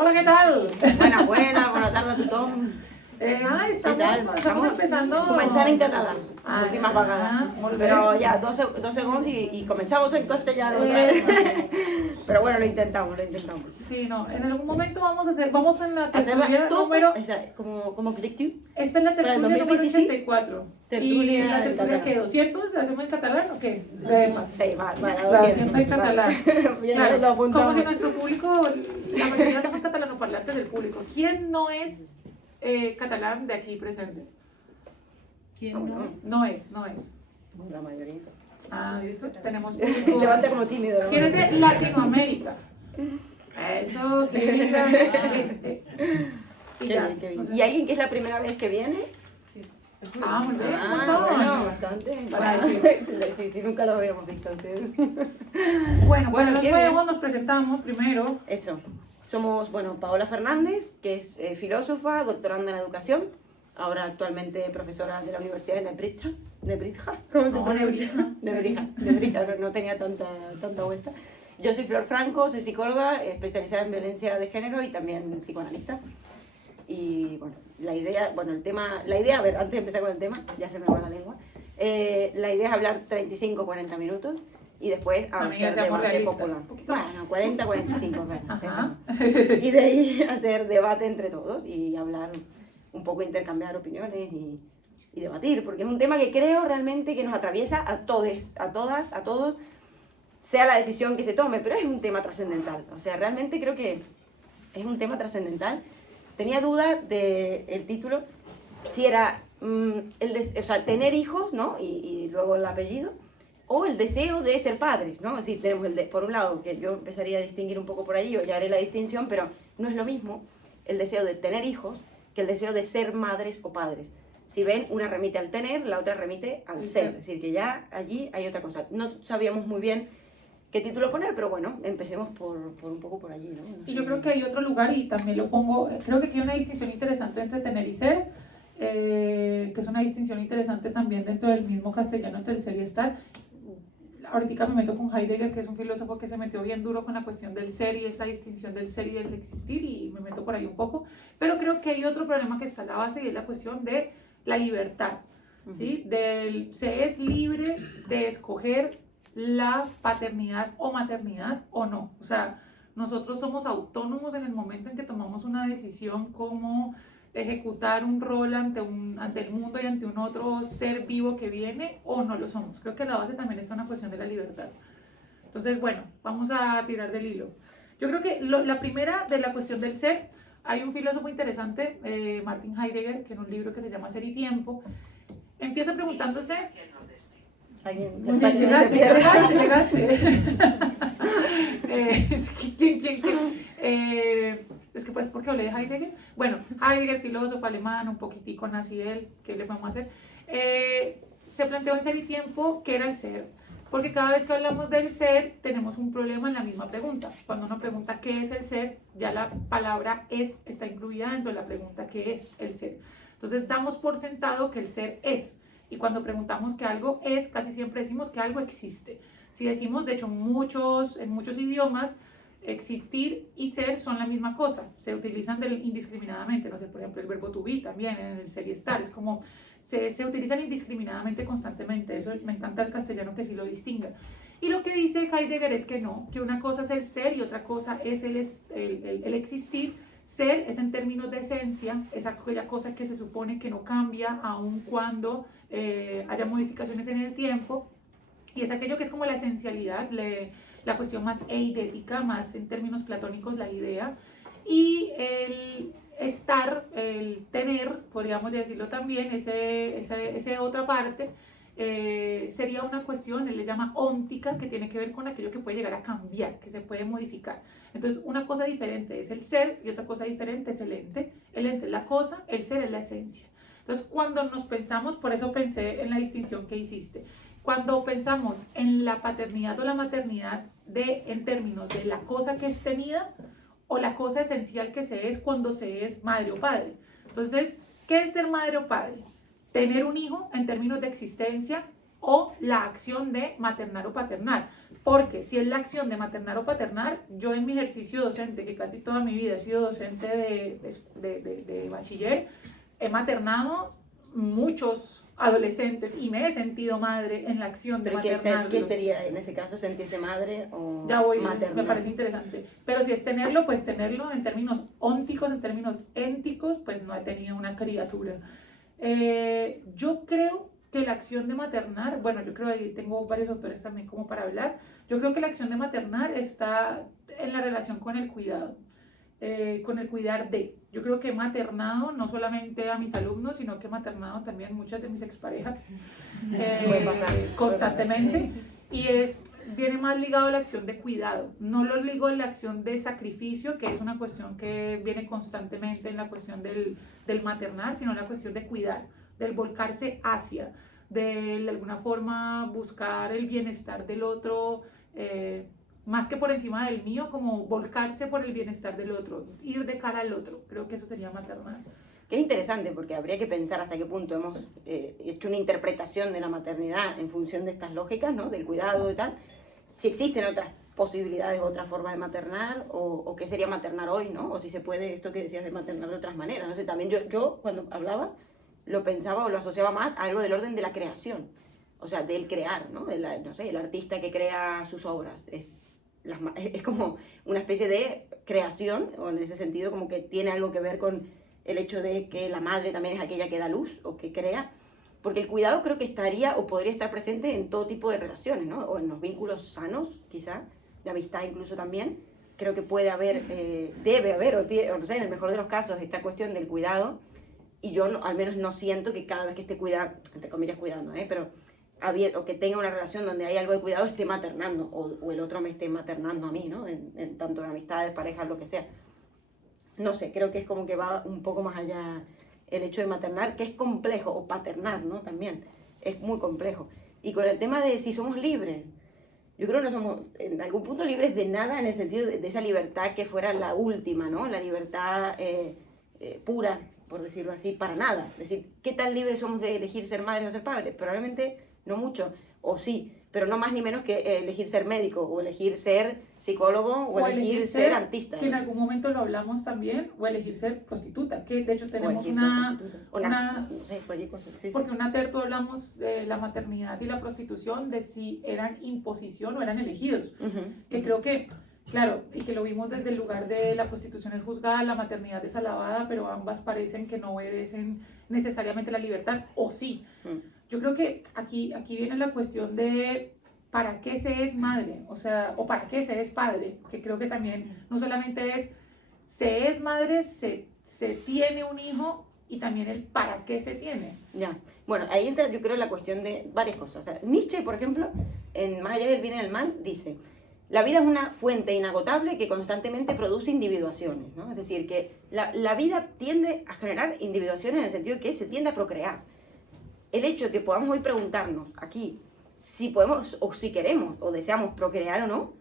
Hola, ¿qué tal? Bona tarda a tothom. Estamos empezando... Començant en català, últimas vegades. Molt bé. Pero ya, dos segundos y comenzamos en castellano otra vez. Pero bueno, lo intentamos. Sí, no, en algún momento vamos en la Hacerla tertulia todo, número... como objetivo. Esta es la para el tertulia número 2026. 84. Tertulia ¿Y la en tertulia catalán. qué? ¿200? ¿La hacemos en catalán o qué? De más. Sí, va, La 200 en catalán. Bien, Claro, lo apuntamos. como si nuestro público, la mayoría no son catalanoparlantes del público. ¿Quién no es catalán de aquí presente? ¿Quién no? No es. La mayoría. Ah, ¿visto? Tenemos público. Levanta como tímido, ¿no? ¿Quién es de Latinoamérica? Eso, que diga. Y Qué ya, bien, qué bien. o sea, ¿Y alguien que es la primera vez que viene? Ah, muy bien, un montón. Bueno, bastante. Sí, nunca lo habíamos visto antes. Bueno, Bueno, los qué nuevos bien. nos presentamos primero. Eso. Somos, Paola Fernández, que es filósofa, doctoranda en educación, ahora actualmente profesora de la Universidad de Nebrija. ¿Cómo se No, pronuncia? Nebrija. Nebrija, no tenía tanta vuelta. Yo soy Flor Franco, soy psicóloga, especializada en violencia de género y también psicoanalista. Y bueno, la idea, a ver, antes de empezar con el tema, ya se me va la lengua, la idea es hablar 35-40 minutos y después Amiga, hacer seamos debate realistas, popular. un poquito más. Bueno, 40-45, bueno. Ajá. Y de ahí hacer debate entre todos y hablar un poco, intercambiar opiniones y debatir, porque es un tema que creo realmente que nos atraviesa a todos, a todas, a todos, sea la decisión que se tome, pero es un tema trascendental. O sea, realmente creo que es un tema trascendental. Tenía duda del título, si era tener hijos, ¿no? Y luego el apellido, o el deseo de ser padres, ¿no? Es decir, tenemos por un lado, que yo empezaría a distinguir un poco por ahí, o ya haré la distinción, pero no es lo mismo el deseo de tener hijos que el deseo de ser madres o padres. Si ven, una remite al tener, la otra remite al ser. Es decir, que ya allí hay otra cosa. No sabíamos muy bien qué título poner, pero bueno, empecemos por un poco por allí, ¿no? Y yo creo que hay otro lugar, y también lo pongo, creo que aquí hay una distinción interesante entre tener y ser, que es una distinción interesante también dentro del mismo castellano entre el ser y estar. Ahorita me meto con Heidegger, que es un filósofo que se metió bien duro con la cuestión del ser y esa distinción del ser y del existir, y me meto por ahí un poco. Pero creo que hay otro problema que está a la base y es la cuestión de la libertad, ¿sí? Se es libre de escoger la paternidad o maternidad o no. O sea, nosotros somos autónomos en el momento en que tomamos una decisión como ejecutar un rol ante el mundo y ante un otro ser vivo que viene, o no lo somos. Creo que a la base también está una cuestión de la libertad. Entonces, bueno, vamos a tirar del hilo. Yo creo que la primera de la cuestión del ser, hay un filósofo interesante, Martin Heidegger, que en un libro que se llama Ser y Tiempo, empieza preguntándose... Muy bien, llegaste. Es que pues, ¿por qué hablé de Heidegger? Bueno, Heidegger, filósofo alemán, un poquitico nací él, ¿qué le vamos a hacer? Se planteó en Ser y Tiempo qué era el ser, porque cada vez que hablamos del ser tenemos un problema en la misma pregunta. Cuando uno pregunta qué es el ser, ya la palabra es está incluida dentro de la pregunta qué es el ser. Entonces damos por sentado que el ser es. Y cuando preguntamos que algo es, casi siempre decimos que algo existe. Si decimos, de hecho, en muchos idiomas, existir y ser son la misma cosa. Se utilizan indiscriminadamente. No sé, por ejemplo, el verbo to be también en el ser y estar. Es como, se utilizan indiscriminadamente constantemente. Eso me encanta el castellano que sí lo distinga. Y lo que dice Heidegger es que no, que una cosa es el ser y otra cosa es el existir. Ser es en términos de esencia, es aquella cosa que se supone que no cambia aun cuando haya modificaciones en el tiempo, y es aquello que es como la esencialidad, la cuestión más eidética, más en términos platónicos la idea, y el estar, el tener, podríamos decirlo también, esa otra parte, sería una cuestión, él le llama óntica, que tiene que ver con aquello que puede llegar a cambiar, que se puede modificar. Entonces, una cosa diferente es el ser y otra cosa diferente es el ente. El ente es la cosa, el ser es la esencia. Entonces, cuando nos pensamos, por eso pensé en la distinción que hiciste, cuando pensamos en la paternidad o la maternidad en términos de la cosa que es tenida o la cosa esencial que se es cuando se es madre o padre. Entonces, ¿qué es ser madre o padre? Tener un hijo en términos de existencia o la acción de maternar o paternar. Porque si es la acción de maternar o paternar, yo en mi ejercicio docente, que casi toda mi vida he sido docente de bachiller, he maternado muchos adolescentes y me he sentido madre en la acción de maternarlos. ¿Qué sería en ese caso sentirse madre o ya voy, maternar? me parece interesante. Pero si es tenerlo, pues tenerlo en términos ónticos, en términos énticos, pues no he tenido una criatura. Yo creo que la acción de maternar, bueno, yo creo que tengo varios autores también como para hablar, yo creo que la acción de maternar está en la relación con el cuidado, con el cuidar de. Yo creo que he maternado no solamente a mis alumnos, sino que he maternado también muchas de mis exparejas constantemente. Y viene más ligado a la acción de cuidado, no lo ligo a la acción de sacrificio, que es una cuestión que viene constantemente en la cuestión del maternar, sino la cuestión de cuidar, del volcarse hacia, de alguna forma buscar el bienestar del otro, más que por encima del mío, como volcarse por el bienestar del otro, ir de cara al otro. Creo que eso sería maternar. Que es interesante porque habría que pensar hasta qué punto hemos hecho una interpretación de la maternidad en función de estas lógicas, ¿no? Del cuidado y tal. Si existen otras posibilidades, otras formas de maternar, o qué sería maternar hoy, ¿no? O si se puede, esto que decías de maternar de otras maneras. No sé, también yo cuando hablaba lo pensaba o lo asociaba más a algo del orden de la creación. O sea, del crear, ¿no? No sé, el artista que crea sus obras. Es como una especie de creación, o en ese sentido como que tiene algo que ver con el hecho de que la madre también es aquella que da luz o que crea, porque el cuidado creo que estaría o podría estar presente en todo tipo de relaciones, ¿no? O en los vínculos sanos, quizá, de amistad incluso también. Creo que puede haber, debe haber, o no sé, en el mejor de los casos, esta cuestión del cuidado, y yo al menos no siento que cada vez que esté cuidando, entre comillas cuidando, pero o que tenga una relación donde hay algo de cuidado, esté maternando, o el otro me esté maternando a mí, ¿no? En tanto en amistades, parejas, lo que sea. No sé, creo que es como que va un poco más allá el hecho de maternar, que es complejo, o paternar, ¿no? También es muy complejo. Y con el tema de si somos libres, yo creo que no somos en algún punto libres de nada en el sentido de esa libertad que fuera la última, ¿no? La libertad pura, por decirlo así, para nada. Es decir, ¿qué tan libres somos de elegir ser madres o ser padres? Probablemente no mucho, o sí, pero no más ni menos que elegir ser médico, o elegir ser psicólogo, o elegir ser artista. Que en algún momento lo hablamos también, o elegir ser prostituta, que de hecho tenemos porque una terto hablamos de la maternidad y la prostitución, de si eran imposición o eran elegidos, que creo que, claro, y que lo vimos desde el lugar de la prostitución es juzgada, la maternidad es alabada, pero ambas parecen que no obedecen necesariamente la libertad, o sí. Yo creo que aquí viene la cuestión de para qué se es madre, o sea, o para qué se es padre, que creo que también no solamente se es madre, se tiene un hijo, y también el para qué se tiene. Ya, bueno, ahí entra yo creo la cuestión de varias cosas. O sea, Nietzsche, por ejemplo, en Más allá del bien y del mal, dice: la vida es una fuente inagotable que constantemente produce individuaciones, ¿no? Es decir, que la vida tiende a generar individuaciones en el sentido de que se tiende a procrear. El hecho de que podamos hoy preguntarnos aquí si podemos o si queremos o deseamos procrear o no,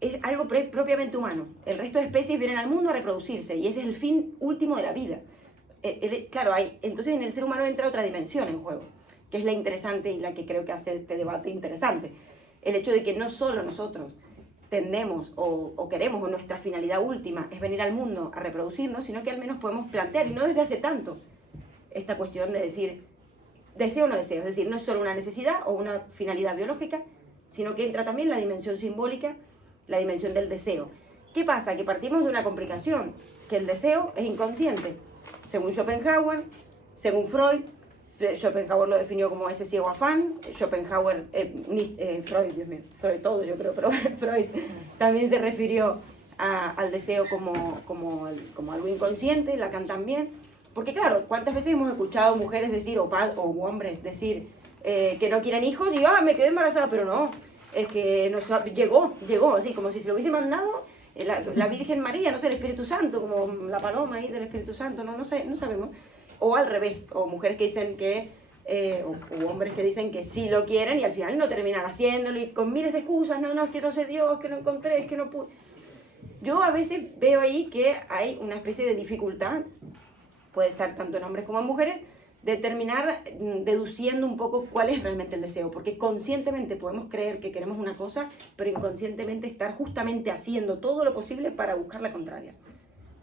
es algo propiamente humano. El resto de especies vienen al mundo a reproducirse y ese es el fin último de la vida. Claro, entonces en el ser humano entra otra dimensión en juego, que es la interesante y la que creo que hace este debate interesante. El hecho de que no solo nosotros tendemos o queremos, o nuestra finalidad última es venir al mundo a reproducirnos, sino que al menos podemos plantear, y no desde hace tanto, esta cuestión de decir, deseo o no deseo. Es decir, no es solo una necesidad o una finalidad biológica, sino que entra también la dimensión simbólica, la dimensión del deseo. ¿Qué pasa? Que partimos de una complicación, que el deseo es inconsciente. Según Schopenhauer, según Freud, Schopenhauer lo definió como ese ciego afán, Schopenhauer, Freud, Dios mío, Freud todo yo creo, pero Freud también se refirió al deseo como algo inconsciente, Lacan también, porque claro, ¿cuántas veces hemos escuchado mujeres decir, o hombres decir, que no quieren hijos, y me quedé embarazada, pero no, es que llegó, así como si se lo hubiese mandado la Virgen María, no sé, el Espíritu Santo, como la paloma ahí del Espíritu Santo, no sé, no sabemos. O al revés, o mujeres que dicen que, o hombres que dicen que sí lo quieren y al final no terminan haciéndolo y con miles de excusas, no, es que no sé Dios, que no encontré, es que no pude. Yo a veces veo ahí que hay una especie de dificultad, puede estar tanto en hombres como en mujeres, determinar, deduciendo un poco cuál es realmente el deseo, porque conscientemente podemos creer que queremos una cosa, pero inconscientemente estar justamente haciendo todo lo posible para buscar la contraria,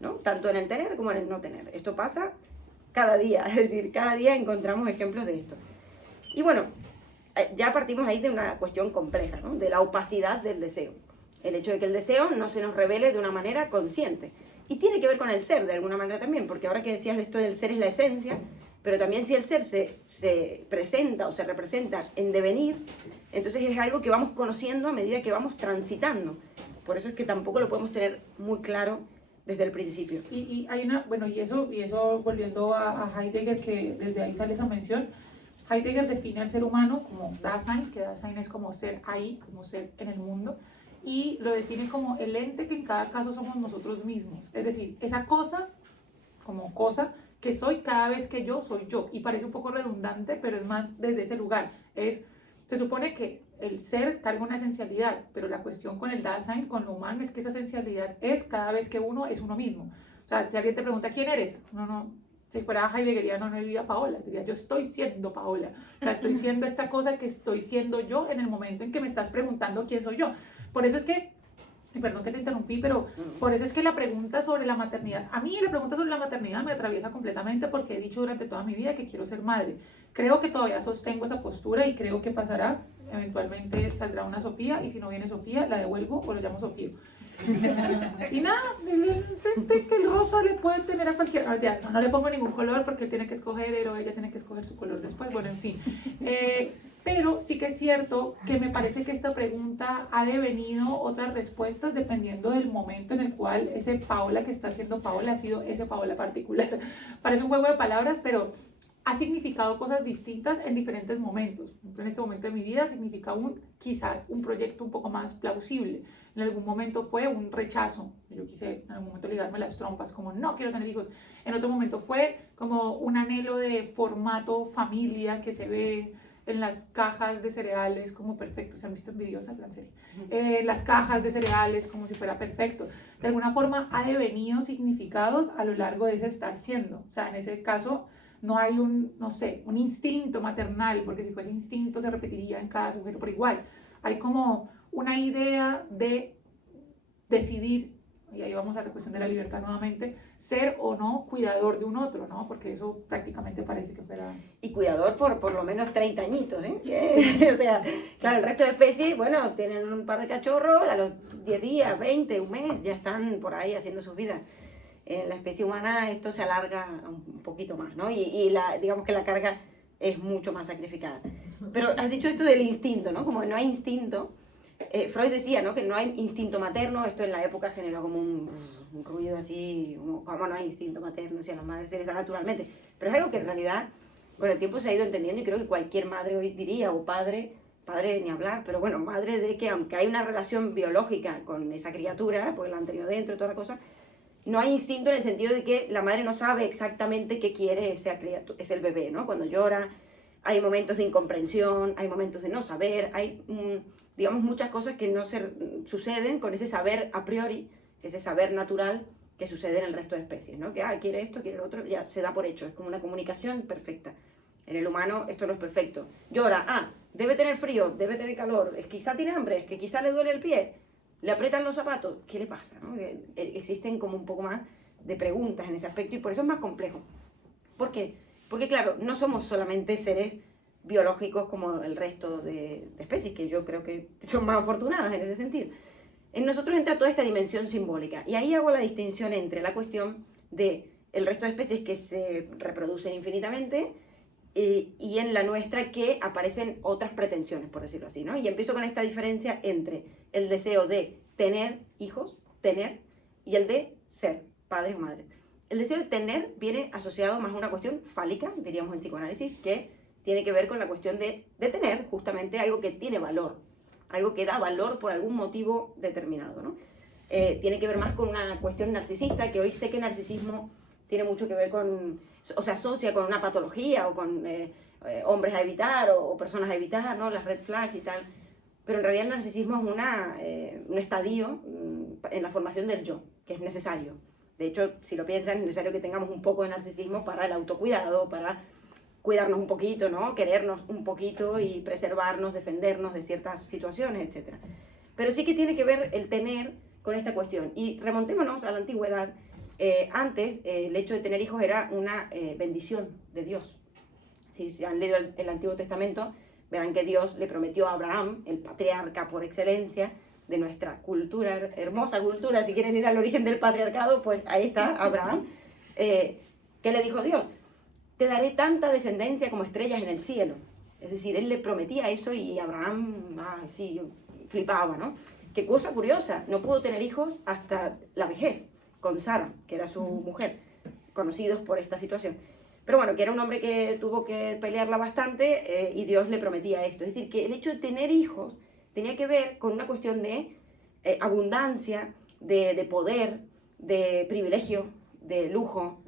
¿no? Tanto en el tener como en el no tener. Esto pasa cada día, es decir, cada día encontramos ejemplos de esto. Y bueno, ya partimos ahí de una cuestión compleja, ¿no? De la opacidad del deseo. El hecho de que el deseo no se nos revele de una manera consciente. Y tiene que ver con el ser, de alguna manera también, porque ahora que decías de esto del ser es la esencia, pero también si el ser se presenta o se representa en devenir, entonces es algo que vamos conociendo a medida que vamos transitando. Por eso es que tampoco lo podemos tener muy claro desde el principio. Y hay una, bueno, y eso volviendo a Heidegger, que desde ahí sale esa mención, Heidegger define al ser humano como Dasein, que Dasein es como ser ahí, como ser en el mundo, y lo define como el ente que en cada caso somos nosotros mismos. Es decir, esa cosa, como cosa, que soy cada vez que yo soy yo. Y parece un poco redundante, pero es más desde ese lugar. Se supone que el ser carga una esencialidad, pero la cuestión con el Dasein, con lo humano, es que esa esencialidad es cada vez que uno es uno mismo. O sea, si alguien te pregunta quién eres, no, si fuera heideggeriano no diría Paola, diría yo estoy siendo Paola. O sea, estoy siendo esta cosa que estoy siendo yo en el momento en que me estás preguntando quién soy yo. Por eso es que, y perdón que te interrumpí, pero por eso es que la pregunta sobre la maternidad, a mí la pregunta sobre la maternidad me atraviesa completamente porque he dicho durante toda mi vida que quiero ser madre. Creo que todavía sostengo esa postura y creo que pasará, eventualmente saldrá una Sofía y si no viene Sofía la devuelvo o lo llamo Sofía. Y nada, que el rosa le puede tener a cualquiera, no le pongo ningún color porque él tiene que escoger, él o ella tiene que escoger su color después, bueno, en fin. Pero sí que es cierto que me parece que esta pregunta ha devenido otras respuestas dependiendo del momento en el cual ese Paola que está haciendo Paola ha sido ese Paola particular. Parece un juego de palabras, pero ha significado cosas distintas en diferentes momentos. En este momento de mi vida significa quizá un proyecto un poco más plausible. En algún momento fue un rechazo. Yo quise en algún momento ligarme las trompas, como no quiero tener hijos. En otro momento fue como un anhelo de formato familia que se ve en las cajas de cereales como perfecto. ¿Se han visto envidiosas la serie? Las cajas de cereales como si fuera perfecto. De alguna forma ha devenido significados a lo largo de ese estar siendo. O sea, en ese caso no hay un instinto maternal, porque si fuese instinto se repetiría en cada sujeto por igual. Hay como una idea de decidir, y ahí vamos a la cuestión de la libertad nuevamente, ser o no cuidador de un otro, ¿no? Porque eso prácticamente parece que fuera... Y cuidador por lo menos 30 añitos, ¿eh? Sí. O sea, claro, el resto de especies, bueno, tienen un par de cachorros, a los 10 días, 20, un mes, ya están por ahí haciendo sus vidas. En la especie humana esto se alarga un poquito más, ¿no? Digamos que la carga es mucho más sacrificada. Pero has dicho esto del instinto, ¿no? Como que no hay instinto. Freud decía, ¿no? Que no hay instinto materno. Esto en la época generó como un ruido así, como no hay instinto materno si a las madres se les da naturalmente. Pero es algo que en realidad con el tiempo se ha ido entendiendo y creo que cualquier madre hoy diría, o padre ni hablar, pero bueno, madre de que aunque hay una relación biológica con esa criatura, porque la han tenido dentro y toda la cosa, no hay instinto en el sentido de que la madre no sabe exactamente qué quiere esa criatura, es el bebé, ¿no? Cuando llora, hay momentos de incomprensión, hay momentos de no saber, hay, digamos, muchas cosas que no suceden con ese saber a priori, ese saber natural que sucede en el resto de especies, ¿no? Que, quiere esto, quiere lo otro, ya se da por hecho, es como una comunicación perfecta. En el humano esto no es perfecto. Llora, debe tener frío, debe tener calor, quizá tiene hambre, es que quizá le duele el pie, le aprietan los zapatos, ¿qué le pasa? ¿No? Existen como un poco más de preguntas en ese aspecto y por eso es más complejo. ¿Por qué? Porque claro, no somos solamente seres biológicos como el resto de especies, que yo creo que son más afortunadas en ese sentido. En nosotros entra toda esta dimensión simbólica y ahí hago la distinción entre la cuestión de el resto de especies que se reproducen infinitamente y en la nuestra que aparecen otras pretensiones, por decirlo así, ¿no? Y empiezo con esta diferencia entre el deseo de tener hijos, y el de ser padre o madre. El deseo de tener viene asociado más a una cuestión fálica, diríamos en psicoanálisis, que tiene que ver con la cuestión de tener justamente algo que tiene valor, algo que da valor por algún motivo determinado, ¿no? Tiene que ver más con una cuestión narcisista, que hoy sé que el narcisismo tiene mucho que ver con, o se asocia con una patología o con hombres a evitar o personas a evitar, ¿no? Las red flags y tal. Pero en realidad el narcisismo es un estadio en la formación del yo, que es necesario. De hecho, si lo piensan, es necesario que tengamos un poco de narcisismo para el autocuidado, para cuidarnos un poquito, ¿no? Querernos un poquito y preservarnos, defendernos de ciertas situaciones, etc. Pero sí que tiene que ver el tener con esta cuestión. Y remontémonos a la antigüedad. Antes, el hecho de tener hijos era una bendición de Dios. Si han leído el Antiguo Testamento, verán que Dios le prometió a Abraham, el patriarca por excelencia de nuestra cultura, hermosa cultura. Si quieren ir al origen del patriarcado, pues ahí está Abraham. ¿Qué le dijo Dios? Te daré tanta descendencia como estrellas en el cielo. Es decir, él le prometía eso y Abraham, sí, flipaba, ¿no? Qué cosa curiosa, no pudo tener hijos hasta la vejez, con Sara, que era su mujer, conocidos por esta situación. Pero bueno, que era un hombre que tuvo que pelearla bastante y Dios le prometía esto. Es decir, que el hecho de tener hijos tenía que ver con una cuestión de abundancia, de poder, de privilegio, de lujo,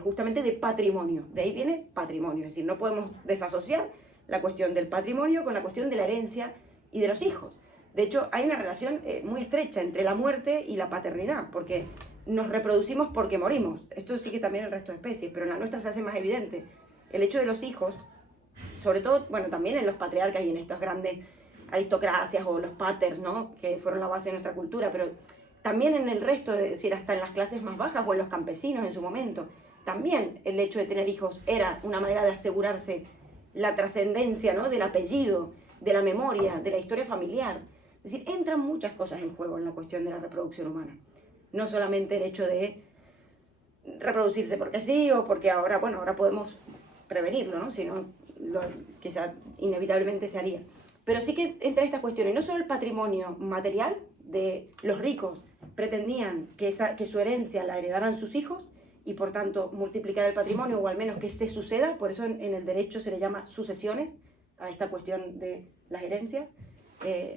justamente de patrimonio. De ahí viene patrimonio. Es decir, no podemos desasociar la cuestión del patrimonio con la cuestión de la herencia y de los hijos. De hecho, hay una relación muy estrecha entre la muerte y la paternidad, porque nos reproducimos porque morimos. Esto sí que también en el resto de especies, pero en la nuestra se hace más evidente. El hecho de los hijos, sobre todo, bueno, también en los patriarcas y en estas grandes aristocracias o los paters, ¿no? Que fueron la base de nuestra cultura, pero también en el resto, es decir, hasta en las clases más bajas o en los campesinos en su momento, también el hecho de tener hijos era una manera de asegurarse la trascendencia, ¿no? Del apellido, de la memoria, de la historia familiar. Es decir, entran muchas cosas en juego en la cuestión de la reproducción humana. No solamente el hecho de reproducirse porque sí o porque ahora, bueno, ahora podemos prevenirlo, ¿no? Si no, quizá inevitablemente se haría. Pero sí que entra esta cuestión, y no solo el patrimonio material de los ricos pretendían que su herencia la heredaran sus hijos y por tanto multiplicar el patrimonio o al menos que se suceda, por eso en el derecho se le llama sucesiones a esta cuestión de las herencias.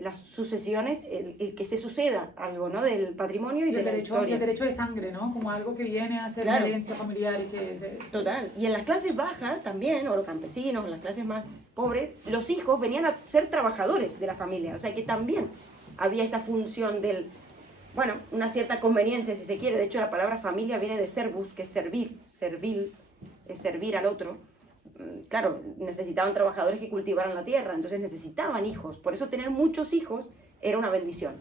Las sucesiones, el que se suceda algo, ¿no? Del patrimonio y de la historia. Y el derecho de sangre, ¿no? Como algo que viene a ser Claro. una herencia familiar y que... Total. Y en las clases bajas también, o los campesinos, en las clases más pobres, los hijos venían a ser trabajadores de la familia. O sea que también había esa función del, bueno, una cierta conveniencia, si se quiere. De hecho, la palabra familia viene de servus, que es servir, servil, es servir al otro. Claro, necesitaban trabajadores que cultivaran la tierra, entonces necesitaban hijos. Por eso tener muchos hijos era una bendición.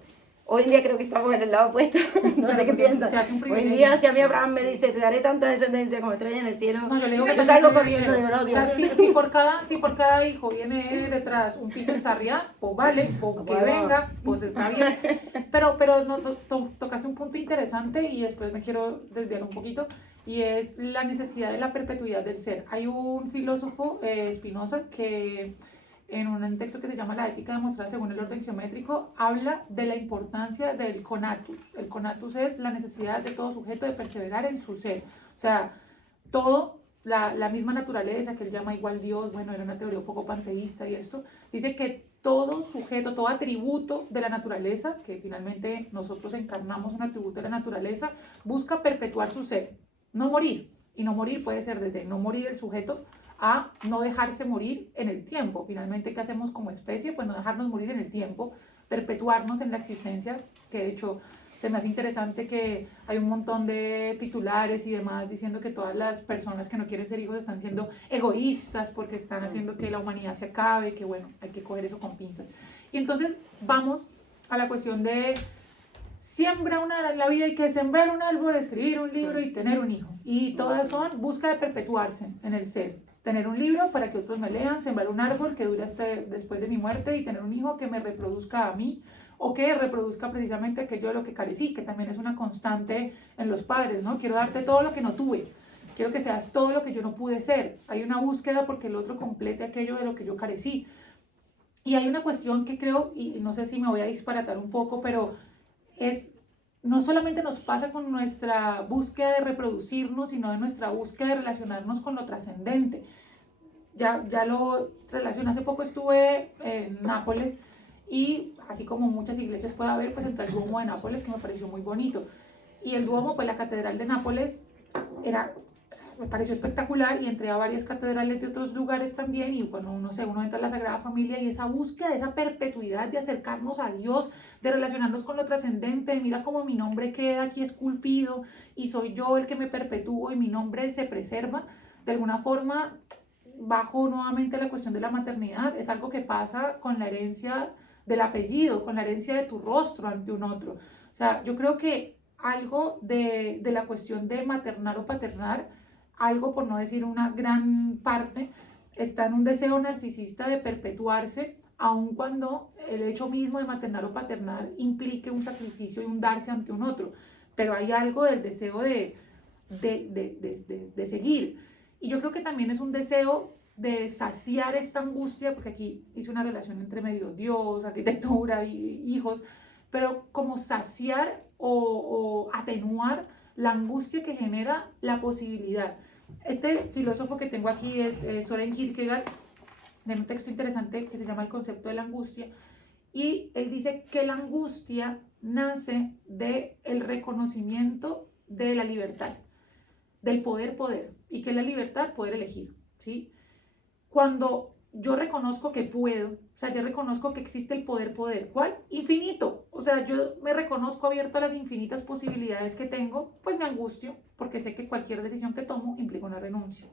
Hoy en día creo que estamos en el lado opuesto, no sé qué piensas. Hoy en día si a mí Abraham me dice, te daré tanta descendencia como estrella en el cielo, No, yo le digo que yo yo salgo soy corriendo, ingeniero. digo, no, O Dios. sea, si por cada hijo viene detrás un piso en Sarriá, pues vale, pues que Bueno. venga, pues está bien. Pero tocaste un punto interesante y después me quiero desviar un poquito, y es la necesidad de la perpetuidad del ser. Hay un filósofo, Spinoza, que en un texto que se llama La ética demostrada según el orden geométrico, habla de la importancia del conatus. El conatus es la necesidad de todo sujeto de perseverar en su ser. O sea, todo, la misma naturaleza que él llama igual Dios, bueno, era una teoría un poco panteísta y esto, dice que todo sujeto, todo atributo de la naturaleza, que finalmente nosotros encarnamos un atributo de la naturaleza, busca perpetuar su ser, no morir. Y no morir puede ser desde no morir el sujeto a no dejarse morir en el tiempo. Finalmente, ¿qué hacemos como especie? Pues no dejarnos morir en el tiempo, perpetuarnos en la existencia, que de hecho se me hace interesante que hay un montón de titulares y demás diciendo que todas las personas que no quieren ser hijos están siendo egoístas porque están haciendo que la humanidad se acabe, que bueno, hay que coger eso con pinzas. Y entonces vamos a la cuestión de siembra en la vida, hay que sembrar un árbol, escribir un libro y tener un hijo. Y todas son busca de perpetuarse en el ser. Tener un libro para que otros me lean, sembrar un árbol que dure hasta después de mi muerte y tener un hijo que me reproduzca a mí o que reproduzca precisamente aquello de lo que carecí, que también es una constante en los padres, ¿no? Quiero darte todo lo que no tuve, quiero que seas todo lo que yo no pude ser. Hay una búsqueda porque el otro complete aquello de lo que yo carecí. Y hay una cuestión que creo, y no sé si me voy a disparatar un poco, pero no solamente nos pasa con nuestra búsqueda de reproducirnos, sino de nuestra búsqueda de relacionarnos con lo trascendente. Ya lo relaciono. Hace poco estuve en Nápoles y así como muchas iglesias puede haber, pues entré al Duomo de Nápoles, que me pareció muy bonito. Y el Duomo, pues la catedral de Nápoles me pareció espectacular, y entré a varias catedrales de otros lugares también, y bueno, uno entra a la Sagrada Familia y esa búsqueda de esa perpetuidad de acercarnos a Dios, de relacionarnos con lo trascendente, mira cómo mi nombre queda aquí esculpido y soy yo el que me perpetúo y mi nombre se preserva, de alguna forma, bajo nuevamente la cuestión de la maternidad, es algo que pasa con la herencia del apellido, con la herencia de tu rostro ante un otro. O sea, yo creo que algo de la cuestión de maternar o paternar, algo por no decir una gran parte, está en un deseo narcisista de perpetuarse, aun cuando el hecho mismo de maternar o paternar implique un sacrificio y un darse ante un otro. Pero hay algo del deseo de seguir. Y yo creo que también es un deseo de saciar esta angustia, porque aquí hice una relación entre medio Dios, arquitectura y hijos, pero como saciar o atenuar la angustia que genera la posibilidad. Este filósofo que tengo aquí es Soren Kierkegaard, de un texto interesante que se llama El concepto de la angustia, y él dice que la angustia nace del reconocimiento de la libertad, del poder, y que es la libertad poder elegir, ¿sí? Cuando yo reconozco que puedo, o sea, yo reconozco que existe el poder, ¿cuál? Infinito. O sea, yo me reconozco abierto a las infinitas posibilidades que tengo, pues me angustio, porque sé que cualquier decisión que tomo implica una renuncia.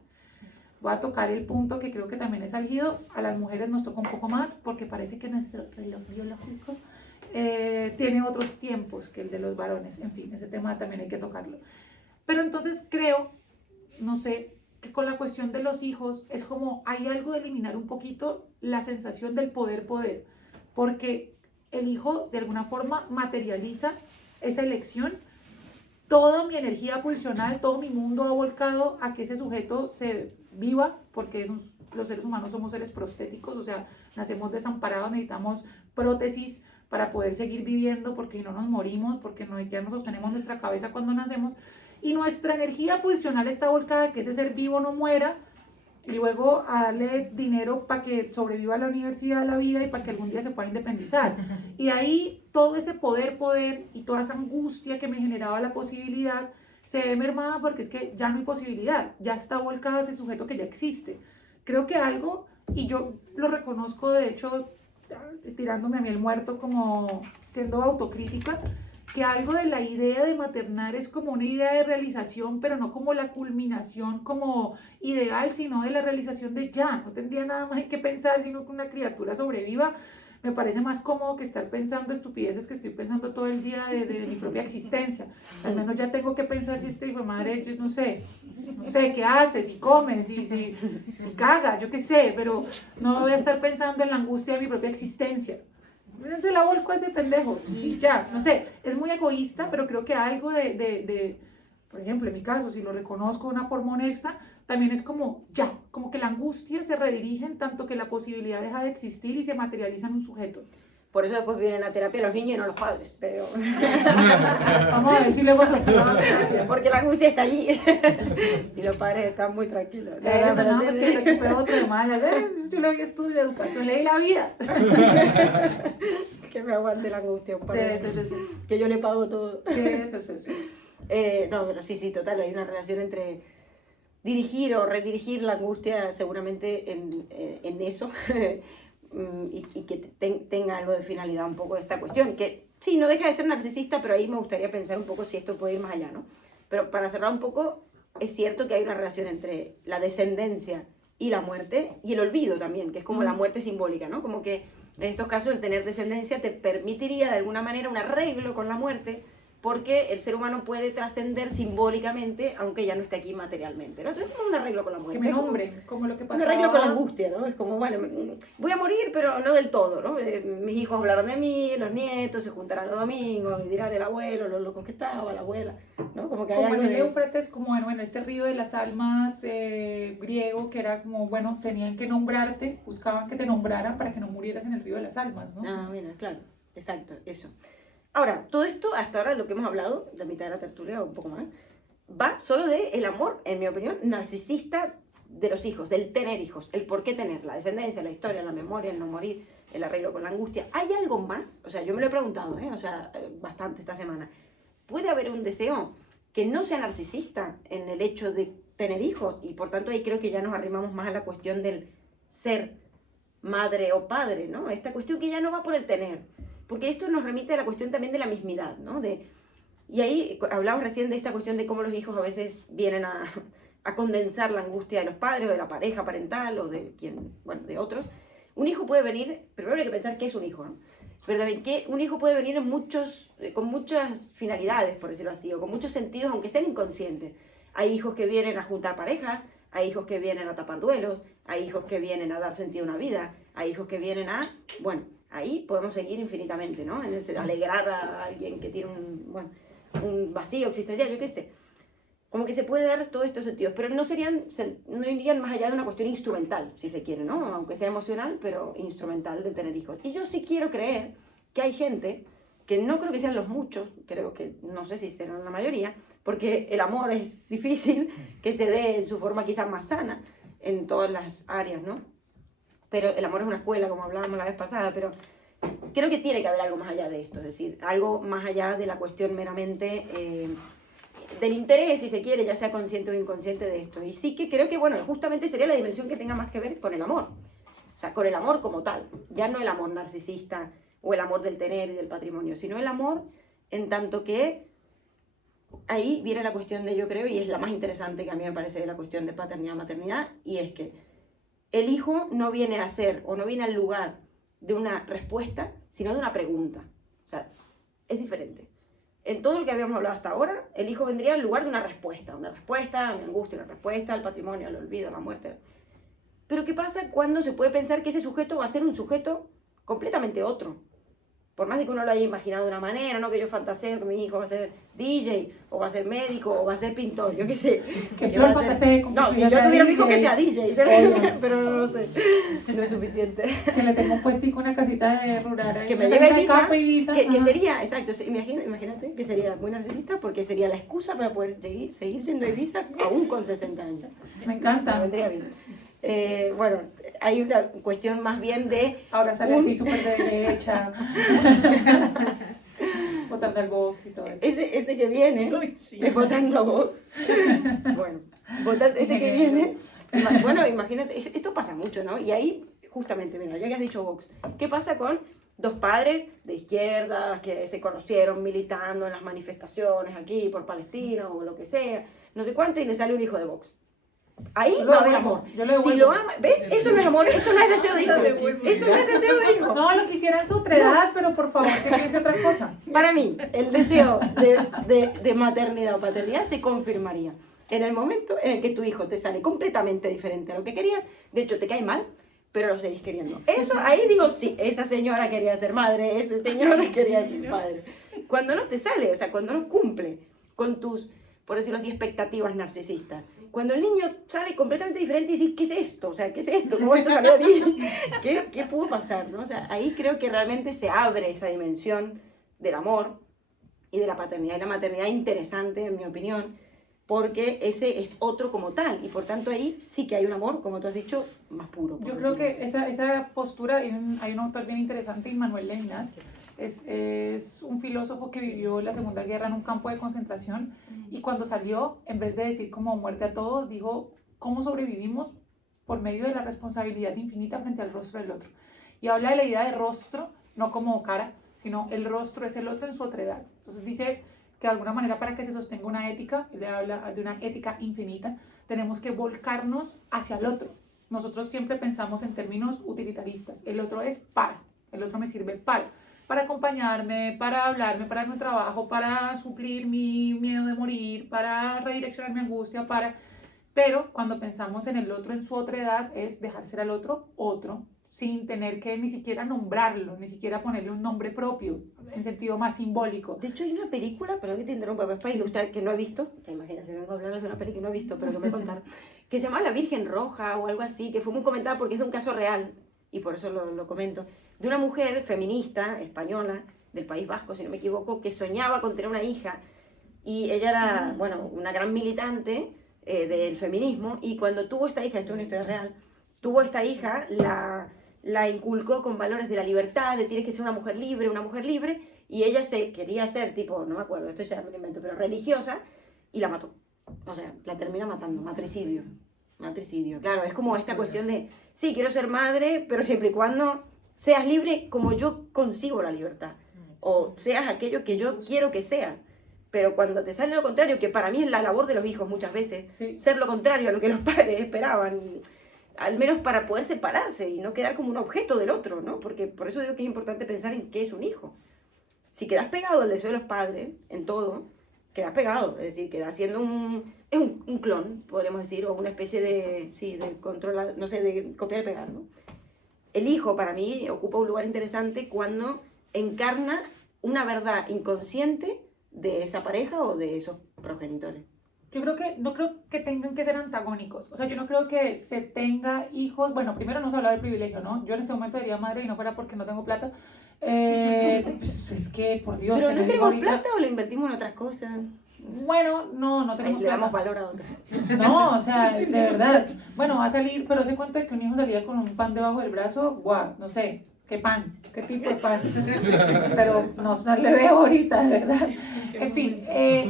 Voy a tocar el punto que creo que también es álgido. A las mujeres nos toca un poco más, porque parece que nuestro reloj biológico tiene otros tiempos que el de los varones. En fin, ese tema también hay que tocarlo. Pero entonces creo, no sé, que con la cuestión de los hijos es como hay algo de eliminar un poquito la sensación del poder, porque el hijo de alguna forma materializa esa elección. Toda mi energía pulsional, todo mi mundo ha volcado a que ese sujeto se viva, porque los seres humanos somos seres prostéticos, o sea, nacemos desamparados, necesitamos prótesis para poder seguir viviendo, porque no nos morimos, porque ya no sostenemos nuestra cabeza cuando nacemos, y nuestra energía pulsional está volcada a que ese ser vivo no muera, y luego a darle dinero para que sobreviva a la universidad, a la vida, y para que algún día se pueda independizar. Y de ahí todo ese poder, y toda esa angustia que me generaba la posibilidad, se ve mermada porque es que ya no hay posibilidad, ya está volcado ese sujeto que ya existe. Creo que algo, y yo lo reconozco de hecho, tirándome a mí el muerto como siendo autocrítica, que algo de la idea de maternar es como una idea de realización, pero no como la culminación como ideal, sino de la realización de ya, no tendría nada más que pensar, sino que una criatura sobreviva. Me parece más cómodo que estar pensando estupideces que estoy pensando todo el día de mi propia existencia. Al menos ya tengo que pensar si este hijo de madre, yo no sé qué hace, si come, si caga, yo qué sé, pero no voy a estar pensando en la angustia de mi propia existencia. Se la volco a ese pendejo y ya, no sé, es muy egoísta, pero creo que algo por ejemplo, en mi caso, si lo reconozco de una forma honesta, también es como ya, como que la angustia se redirige en tanto que la posibilidad deja de existir y se materializa en un sujeto. Por eso después vienen a terapia los niños y no los padres, pero... Vamos a ver si luego se activa. Porque la angustia está allí y los padres están muy tranquilos. No, es que se ocupé otro de malas. Yo le había estudiado educación, leí la vida. Que me aguante la angustia, un padre. Sí. Que yo le pago todo. Sí. No, pero sí, total, hay una relación entre dirigir o redirigir la angustia seguramente en eso. Y que tenga algo de finalidad un poco esta cuestión, que sí, no deja de ser narcisista, pero ahí me gustaría pensar un poco si esto puede ir más allá, ¿no? Pero para cerrar un poco, es cierto que hay una relación entre la descendencia y la muerte, y el olvido también, que es como la muerte simbólica, ¿no? Como que en estos casos el tener descendencia te permitiría de alguna manera un arreglo con la muerte, porque el ser humano puede trascender simbólicamente, aunque ya no esté aquí materialmente, ¿no? Entonces es como un arreglo con la muerte. Que me nombren, como lo que pasaba. Un arreglo con la angustia, ¿no? Es como, bueno, voy a morir, pero no del todo, ¿no? Mis hijos hablarán de mí, los nietos se juntarán los domingos y dirán el abuelo, lo loco que estaba, la abuela, ¿no? Como que hay como algo en el de... Éufrates, como en este río de las almas griego, que era como, bueno, tenían que nombrarte, buscaban que te nombraran para que no murieras en el río de las almas, ¿no? Ah, mira, claro, exacto, eso. Ahora, todo esto, hasta ahora lo que hemos hablado, la mitad de la tertulia o un poco más, va solo del amor, en mi opinión, narcisista de los hijos, del tener hijos, el por qué tener, la descendencia, la historia, la memoria, el no morir, el arreglo con la angustia. ¿Hay algo más? O sea, yo me lo he preguntado, bastante esta semana. ¿Puede haber un deseo que no sea narcisista en el hecho de tener hijos? Y por tanto ahí creo que ya nos arrimamos más a la cuestión del ser madre o padre, ¿no? Esta cuestión que ya no va por el tener. Porque esto nos remite a la cuestión también de la mismidad, ¿no? Y ahí hablamos recién de esta cuestión de cómo los hijos a veces vienen a a condensar la angustia de los padres o de la pareja parental o de quien, bueno, de otros. Un hijo puede venir, primero hay que pensar qué es un hijo, ¿no? Pero también que un hijo puede venir con muchas finalidades, por decirlo así, o con muchos sentidos, aunque sean inconscientes. Hay hijos que vienen a juntar pareja, hay hijos que vienen a tapar duelos, hay hijos que vienen a dar sentido a una vida, hay hijos que vienen a, bueno, ahí podemos seguir infinitamente, ¿no? En el alegrar a alguien que tiene un vacío existencial, yo qué sé. Como que se puede dar todos estos sentidos, pero no irían más allá de una cuestión instrumental, si se quiere, ¿no? Aunque sea emocional, pero instrumental de tener hijos. Y yo sí quiero creer que hay gente, que no creo que sean los muchos, creo que, no sé si serán la mayoría, porque el amor es difícil que se dé en su forma quizás más sana en todas las áreas, ¿no? Pero el amor es una escuela, como hablábamos la vez pasada, pero creo que tiene que haber algo más allá de esto, es decir, algo más allá de la cuestión meramente del interés, si se quiere, ya sea consciente o inconsciente de esto. Y sí que creo que, bueno, justamente sería la dimensión que tenga más que ver con el amor. O sea, con el amor como tal. Ya no el amor narcisista o el amor del tener y del patrimonio, sino el amor en tanto que ahí viene la cuestión de, yo creo, y es la más interesante que a mí me parece de la cuestión de paternidad-maternidad, y es que el hijo no viene a ser o no viene al lugar de una respuesta, sino de una pregunta. O sea, es diferente. En todo lo que habíamos hablado hasta ahora, el hijo vendría en lugar de una respuesta a mi angustia, una respuesta al patrimonio, al olvido, a la muerte. Pero ¿qué pasa cuando se puede pensar que ese sujeto va a ser un sujeto completamente otro? Por más de que uno lo haya imaginado de una manera, no que yo fantaseo que mi hijo va a ser DJ, o va a ser médico, o va a ser pintor, yo qué sé. Que yo fantaseo con no, si yo tuviera un hijo que sea DJ, pero no lo sé, no es suficiente. Que le tengo puestico una casita de rural. Que me lleve a Ibiza, que sería, exacto, imagínate que sería muy narcisista porque sería la excusa para poder seguir yendo a Ibiza aún con 60 años. Me encanta. Me vendría bien. Bueno, hay una cuestión más bien de... Ahora sale así súper de derecha, votando al Vox y todo eso. Ese que viene, votando a Vox. Bueno, ese que viene... Bueno, imagínate, esto pasa mucho, ¿no? Y ahí, justamente, mira, ya que has dicho Vox, ¿qué pasa con dos padres de izquierda que se conocieron militando en las manifestaciones aquí por Palestina o lo que sea, no sé cuánto, y le sale un hijo de Vox? Ahí va a haber amor. Si lo ama, ¿ves? Eso no es amor, eso no es deseo de hijo. Eso no es deseo de hijo. No, lo quisiera en su otra edad, pero por favor, que piense otra cosa. Para mí, el deseo de maternidad o paternidad se confirmaría en el momento en el que tu hijo te sale completamente diferente a lo que querías. De hecho, te cae mal, pero lo seguís queriendo. Eso, ahí digo, sí, esa señora quería ser madre, ese señor quería ser padre. Cuando no te sale, o sea, cuando no cumple con tus, por decirlo así, expectativas narcisistas. Cuando el niño sale completamente diferente y dices, ¿qué es esto? O sea, ¿qué es esto? ¿Cómo esto salió de mí? ¿Qué pudo pasar? ¿No? O sea, ahí creo que realmente se abre esa dimensión del amor y de la paternidad y la maternidad interesante, en mi opinión, porque ese es otro como tal, y por tanto ahí sí que hay un amor, como tú has dicho, más puro. Yo creo que esa postura, hay un autor bien interesante, Immanuel Levinas, es un filósofo que vivió la Segunda Guerra en un campo de concentración, y cuando salió, en vez de decir como muerte a todos, dijo, ¿cómo sobrevivimos? Por medio de la responsabilidad infinita frente al rostro del otro. Y habla de la idea de rostro, no como cara, sino el rostro es el otro en su otredad. Entonces dice que de alguna manera, para que se sostenga una ética, le habla de una ética infinita, tenemos que volcarnos hacia el otro. Nosotros siempre pensamos en términos utilitaristas. El otro es para, el otro me sirve para acompañarme, para hablarme, para darme trabajo, para suplir mi miedo de morir, para redireccionar mi angustia, Pero cuando pensamos en el otro en su otredad, es dejar ser al otro, sin tener que ni siquiera nombrarlo, ni siquiera ponerle un nombre propio, en sentido más simbólico. De hecho, hay una película, pero que te interrumpa, pues, para ilustrar, que no he visto, te imaginas, si vengo a hablarles de una película que no he visto, pero que me contaron, que se llama La Virgen Roja o algo así, que fue muy comentada porque es de un caso real, y por eso lo comento, de una mujer feminista española, del País Vasco, si no me equivoco, que soñaba con tener una hija, y ella era, bueno, una gran militante del feminismo, y cuando tuvo esta hija, esto es una historia real, tuvo esta hija, la inculcó con valores de la libertad, de tienes que ser una mujer libre, y ella se quería ser tipo, no me acuerdo, esto ya me lo invento, pero religiosa, y la mató. O sea, la termina matando, matricidio. Claro, es como esta cuestión de, sí, quiero ser madre, pero siempre y cuando seas libre como yo consigo la libertad, o seas aquello que yo quiero que seas. Pero cuando te sale lo contrario, que para mí es la labor de los hijos muchas veces, Sí. ser lo contrario a lo que los padres esperaban, al menos para poder separarse y no quedar como un objeto del otro, ¿no? Porque por eso digo que es importante pensar en qué es un hijo. Si quedas pegado al deseo de los padres, en todo, quedas pegado, es decir, quedas siendo un clon, podríamos decir, o una especie de, sí, de controlar, no sé, de copiar y pegar, ¿no? El hijo, para mí, ocupa un lugar interesante cuando encarna una verdad inconsciente de esa pareja o de esos progenitores. Yo creo que, no creo que tengan que ser antagónicos. O sea, yo no creo que se tenga hijos. Bueno, primero no se habla del privilegio, ¿no? Yo en este momento diría madre y no fuera porque no tengo plata. Pues es que, por Dios. ¿Pero no tener tenemos ahorita- plata o lo invertimos en otras cosas? Bueno, no, no Ahí tenemos le damos plata. valor a otras. No, o sea, de verdad. Bueno, va a salir, pero hace cuenta que un hijo salía con un pan debajo del brazo. Guau, no sé. ¿Qué pan? ¿Qué tipo de pan? Pero no, no le veo ahorita, de verdad. En fin,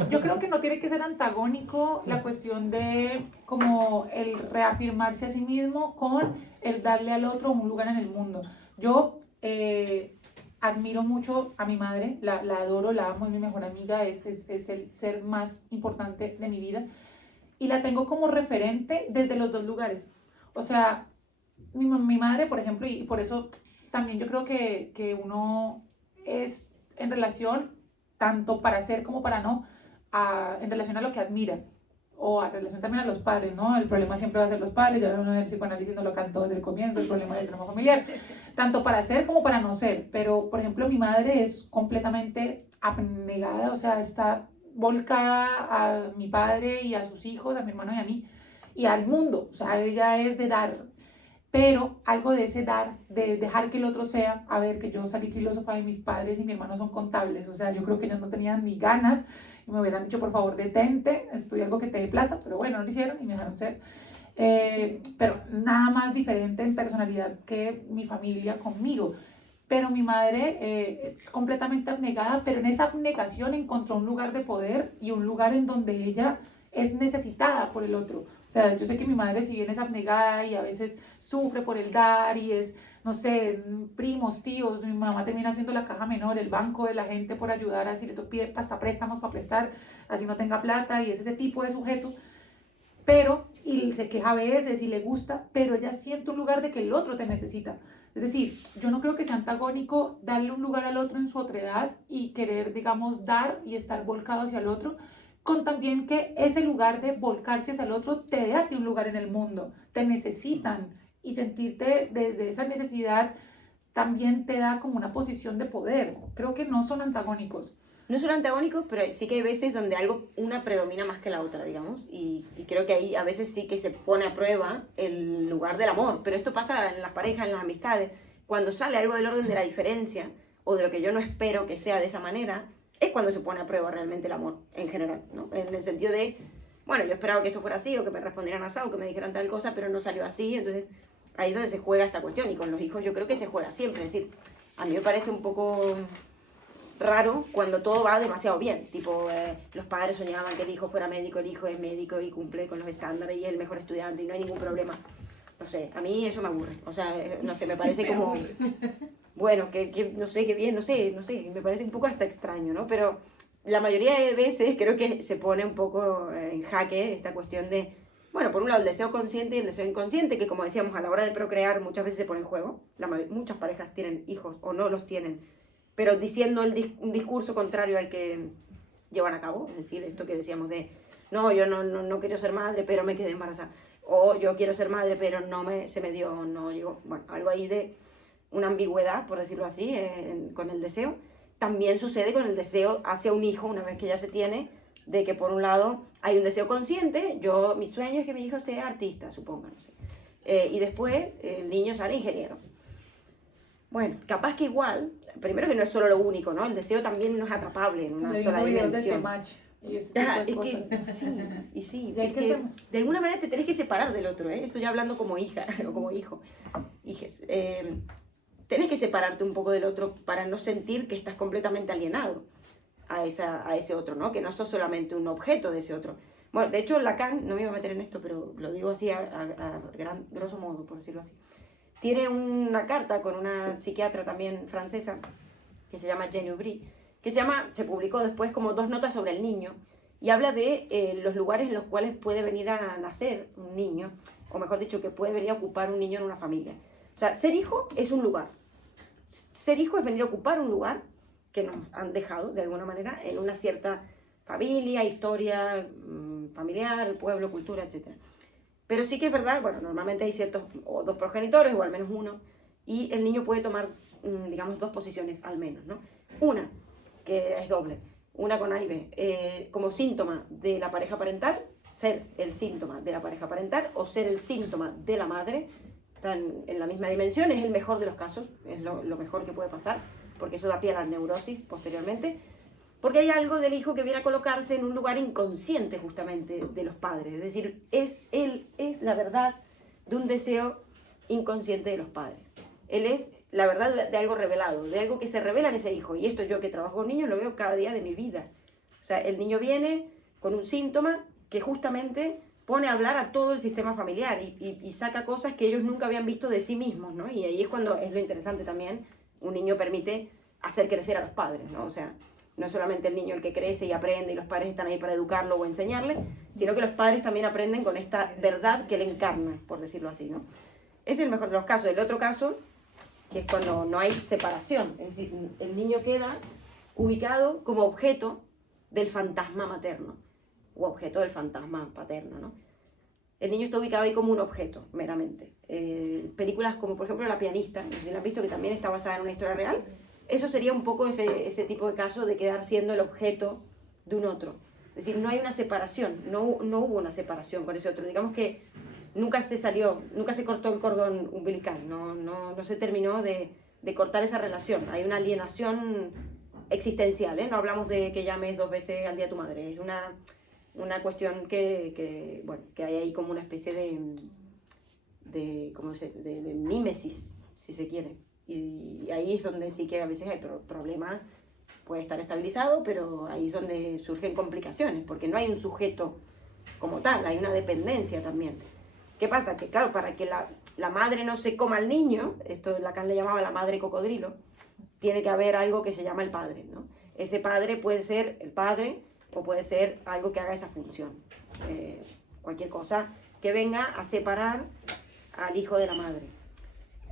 yo creo que no tiene que ser antagónico la cuestión de como el reafirmarse a sí mismo con el darle al otro un lugar en el mundo. Yo admiro mucho a mi madre, la adoro, la amo, es mi mejor amiga, es el ser más importante de mi vida y la tengo como referente desde los dos lugares. O sea, mi madre, por ejemplo, y por eso también yo creo que uno es en relación, tanto para ser como para no, en relación a lo que admira o en relación también a los padres, ¿no? El problema siempre va a ser los padres, ya uno del psicoanálisis no lo cantó desde el comienzo, el problema del trauma familiar, tanto para ser como para no ser, pero por ejemplo mi madre es completamente abnegada, o sea, está volcada a mi padre y a sus hijos, a mi hermano y a mí, y al mundo, o sea, ella es de dar, pero algo de ese dar, de dejar que el otro sea, a ver, que yo salí filósofa y mis padres y mi hermano son contables, o sea, yo creo que ellos no tenían ni ganas y me hubieran dicho, por favor, detente, estudia algo que te dé plata, pero bueno, no lo hicieron y me dejaron ser. Pero nada más diferente en personalidad que mi familia conmigo. Pero mi madre es completamente abnegada, pero en esa abnegación encontró un lugar de poder y un lugar en donde ella es necesitada por el otro. O sea, yo sé que mi madre, si bien es abnegada y a veces sufre por el dar y es, no sé, primos, tíos, mi mamá termina haciendo la caja menor, el banco de la gente por ayudar, así le pide hasta préstamos para prestar, así no tenga plata y es ese tipo de sujeto, pero, y se queja a veces y le gusta, pero ella siente un lugar de que el otro te necesita. Es decir, yo no creo que sea antagónico darle un lugar al otro en su otredad y querer, digamos, dar y estar volcado hacia el otro, con también que ese lugar de volcarse hacia el otro te dé a ti un lugar en el mundo, te necesitan y sentirte desde esa necesidad también te da como una posición de poder. Creo que no son antagónicos. No son antagónicos, pero sí que hay veces donde una predomina más que la otra, digamos, y creo que ahí a veces sí que se pone a prueba el lugar del amor, pero esto pasa en las parejas, en las amistades, cuando sale algo del orden de la diferencia o de lo que yo no espero que sea de esa manera, es cuando se pone a prueba realmente el amor en general, ¿no? En el sentido de, bueno, yo esperaba que esto fuera así o que me respondieran así o que me dijeran tal cosa, pero no salió así, entonces ahí es donde se juega esta cuestión y con los hijos yo creo que se juega siempre, es decir, a mí me parece un poco raro cuando todo va demasiado bien, tipo los padres soñaban que el hijo fuera médico, el hijo es médico y cumple con los estándares y es el mejor estudiante y no hay ningún problema. No sé, a mí eso me aburre, o sea, no sé, me parece como, bueno, que no sé, qué bien, no sé, me parece un poco hasta extraño, ¿no? Pero la mayoría de veces creo que se pone un poco en jaque esta cuestión de, bueno, por un lado el deseo consciente y el deseo inconsciente, que como decíamos, a la hora de procrear muchas veces se pone en juego, muchas parejas tienen hijos o no los tienen, pero diciendo un discurso contrario al que llevan a cabo, es decir, esto que decíamos de, no, yo no quiero ser madre, pero me quedé embarazada, o yo quiero ser madre, pero se me dio, no llegó, bueno, algo ahí de una ambigüedad, por decirlo así, con el deseo. También sucede con el deseo hacia un hijo, una vez que ya se tiene, de que por un lado hay un deseo consciente, mi sueño es que mi hijo sea artista, supongo, no sé, y después el niño sale ingeniero. Bueno, capaz que igual, primero que no es solo lo único, ¿no? El deseo también no es atrapable en una sola dimensión. Y ese tipo de Es cosas. que sí, y sí, ¿Y ahí es qué que hacemos? de alguna manera te tenés que separar del otro, ¿eh? Estoy hablando como hija o como hijo. Hijes, tenés que separarte un poco del otro para no sentir que estás completamente alienado a ese otro, ¿no? Que no sos solamente un objeto de ese otro. Bueno, de hecho Lacan, no me iba a meter en esto, pero lo digo así grosso modo, por decirlo así. Tiene una carta con una psiquiatra también francesa, que se llama Jenny Aubry, que se publicó después como 2 notas sobre el niño, y habla de los lugares en los cuales puede venir a nacer un niño, o mejor dicho, que puede venir a ocupar un niño en una familia. O sea, ser hijo es un lugar. Ser hijo es venir a ocupar un lugar que nos han dejado, de alguna manera, en una cierta familia, historia familiar, pueblo, cultura, etc. Pero sí que es verdad, bueno, normalmente hay ciertos, o 2 progenitores, o al menos uno, y el niño puede tomar, digamos, 2 posiciones al menos, ¿no? Una, que es doble, una con A y B, como síntoma de la pareja parental, ser el síntoma de la pareja parental o ser el síntoma de la madre, están en la misma dimensión, es el mejor de los casos, es lo mejor que puede pasar, porque eso da pie a la neurosis posteriormente, porque hay algo del hijo que viene a colocarse en un lugar inconsciente justamente de los padres, es decir, él es la verdad de un deseo inconsciente de los padres. Él es la verdad de algo revelado, de algo que se revela en ese hijo. Y esto yo que trabajo con niños lo veo cada día de mi vida. O sea, el niño viene con un síntoma que justamente pone a hablar a todo el sistema familiar y saca cosas que ellos nunca habían visto de sí mismos, ¿no? Y ahí es cuando es lo interesante también, un niño permite hacer crecer a los padres, ¿no? O sea, no es solamente el niño el que crece y aprende y los padres están ahí para educarlo o enseñarle, sino que los padres también aprenden con esta verdad que él encarna, por decirlo así, ¿no? Es el mejor de los casos. El otro caso, que es cuando no hay separación, es decir, el niño queda ubicado como objeto del fantasma materno o objeto del fantasma paterno, ¿no? El niño está ubicado ahí como un objeto, meramente. Películas como, por ejemplo, La pianista, no sé si la han visto, que también está basada en una historia real, eso sería un poco ese tipo de caso de quedar siendo el objeto de un otro. Es decir, no hay una separación, no hubo una separación con ese otro. Digamos que nunca se cortó el cordón umbilical, no se terminó de cortar esa relación. Hay una alienación existencial, ¿eh? No hablamos de que llames 2 veces al día a tu madre, es una cuestión que hay ahí como una especie de mímesis, si se quiere. Y ahí es donde sí que a veces hay problemas, puede estar estabilizado, pero ahí es donde surgen complicaciones, porque no hay un sujeto como tal, hay una dependencia también. ¿Qué pasa? Que claro, para que la madre no se coma al niño, esto Lacan le llamaba la madre cocodrilo, tiene que haber algo que se llama el padre, ¿no? Ese padre puede ser el padre o puede ser algo que haga esa función. Cualquier cosa que venga a separar al hijo de la madre.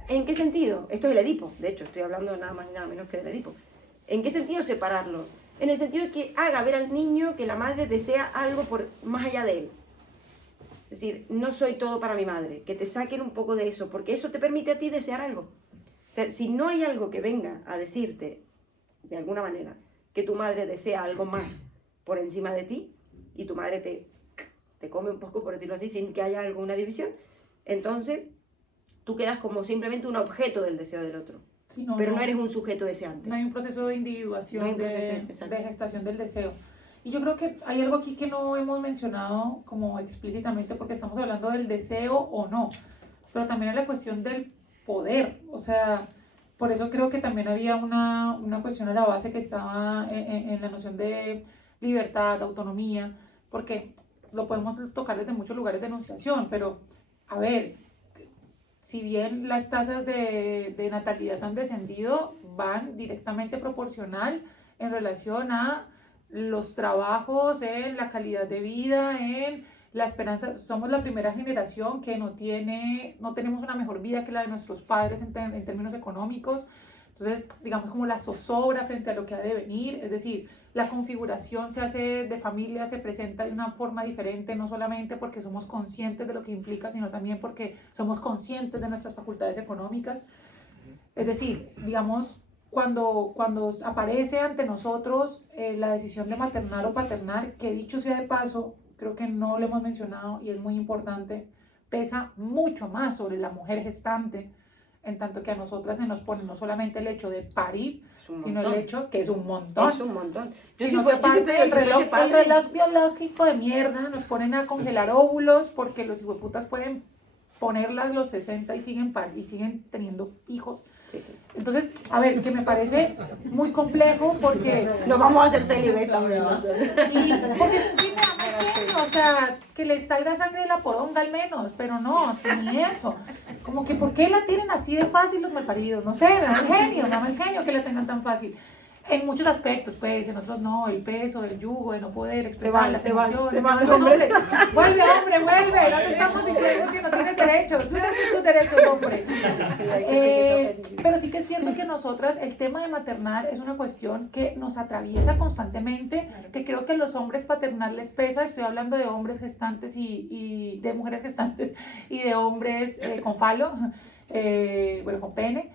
¿En qué sentido? Esto es el Edipo, de hecho, estoy hablando nada más ni nada menos que del Edipo. ¿En qué sentido separarlo? En el sentido de que haga ver al niño que la madre desea algo por más allá de él. Es decir, no soy todo para mi madre, que te saquen un poco de eso, porque eso te permite a ti desear algo. O sea, si no hay algo que venga a decirte, de alguna manera, que tu madre desea algo más por encima de ti, y tu madre te come un poco, por decirlo así, sin que haya alguna división, entonces tú quedas como simplemente un objeto del deseo del otro. Sí, pero no eres un sujeto deseante. No hay un proceso de individuación, de gestación del deseo. Y yo creo que hay algo aquí que no hemos mencionado como explícitamente porque estamos hablando del deseo o no, pero también es la cuestión del poder. O sea, por eso creo que también había una cuestión a la base que estaba en la noción de libertad, autonomía, porque lo podemos tocar desde muchos lugares de enunciación, pero a ver, si bien las tasas de natalidad han descendido, van directamente proporcional en relación a los trabajos, en la calidad de vida, en la esperanza. Somos la primera generación que no tenemos una mejor vida que la de nuestros padres en términos económicos. Entonces, digamos como la zozobra frente a lo que ha de venir, es decir, la configuración se hace de familia, se presenta de una forma diferente, no solamente porque somos conscientes de lo que implica, sino también porque somos conscientes de nuestras facultades económicas. Es decir, digamos, cuando aparece ante nosotros la decisión de maternar o paternar, que dicho sea de paso, creo que no lo hemos mencionado y es muy importante, pesa mucho más sobre la mujer gestante, en tanto que a nosotras se nos pone no solamente el hecho de parir, sino el hecho que es un montón. Es un montón. Sino que parte del reloj biológico de mierda, nos ponen a congelar óvulos porque los hijueputas pueden ponerlas los 60 y siguen teniendo hijos. Sí, sí. Entonces, a ver, que me parece muy complejo porque nos vamos a hacer célibes también. Y porque es un genio, o sea, que les salga sangre de la poronga al menos, pero no, ni eso. Como que ¿por qué la tienen así de fácil los malparidos? No sé, me da el genio que la tengan tan fácil. En muchos aspectos, pues, en otros no, el peso, el yugo, de no poder expresar las se van emociones. los hombres. Vuelve, hombre, vuelve. No te estamos diciendo que no tienes derechos. Lucha por tus derechos, hombre. Pero sí que es cierto que nosotras, el tema de maternar es una cuestión que nos atraviesa constantemente, que creo que a los hombres paternar les pesa. Estoy hablando de hombres gestantes y de mujeres gestantes y de hombres con falo, bueno, con pene.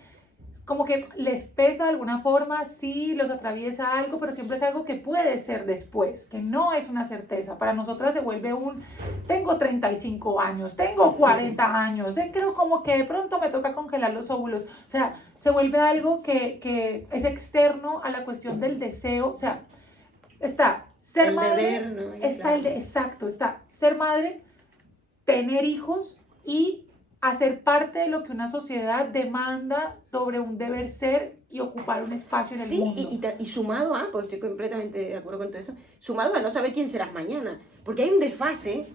Como que les pesa de alguna forma, sí los atraviesa algo, pero siempre es algo que puede ser después, que no es una certeza. Para nosotras se vuelve tengo 35 años, tengo 40 años, creo como que de pronto me toca congelar los óvulos. O sea, se vuelve algo que es externo a la cuestión del deseo. O sea, está ser el madre, deber, ¿no? está exacto, está ser madre, tener hijos y hacer parte de lo que una sociedad demanda sobre un deber ser y ocupar un espacio en el mundo. Y sumado a, pues estoy completamente de acuerdo con todo eso, sumado a no saber quién serás mañana, porque hay un desfase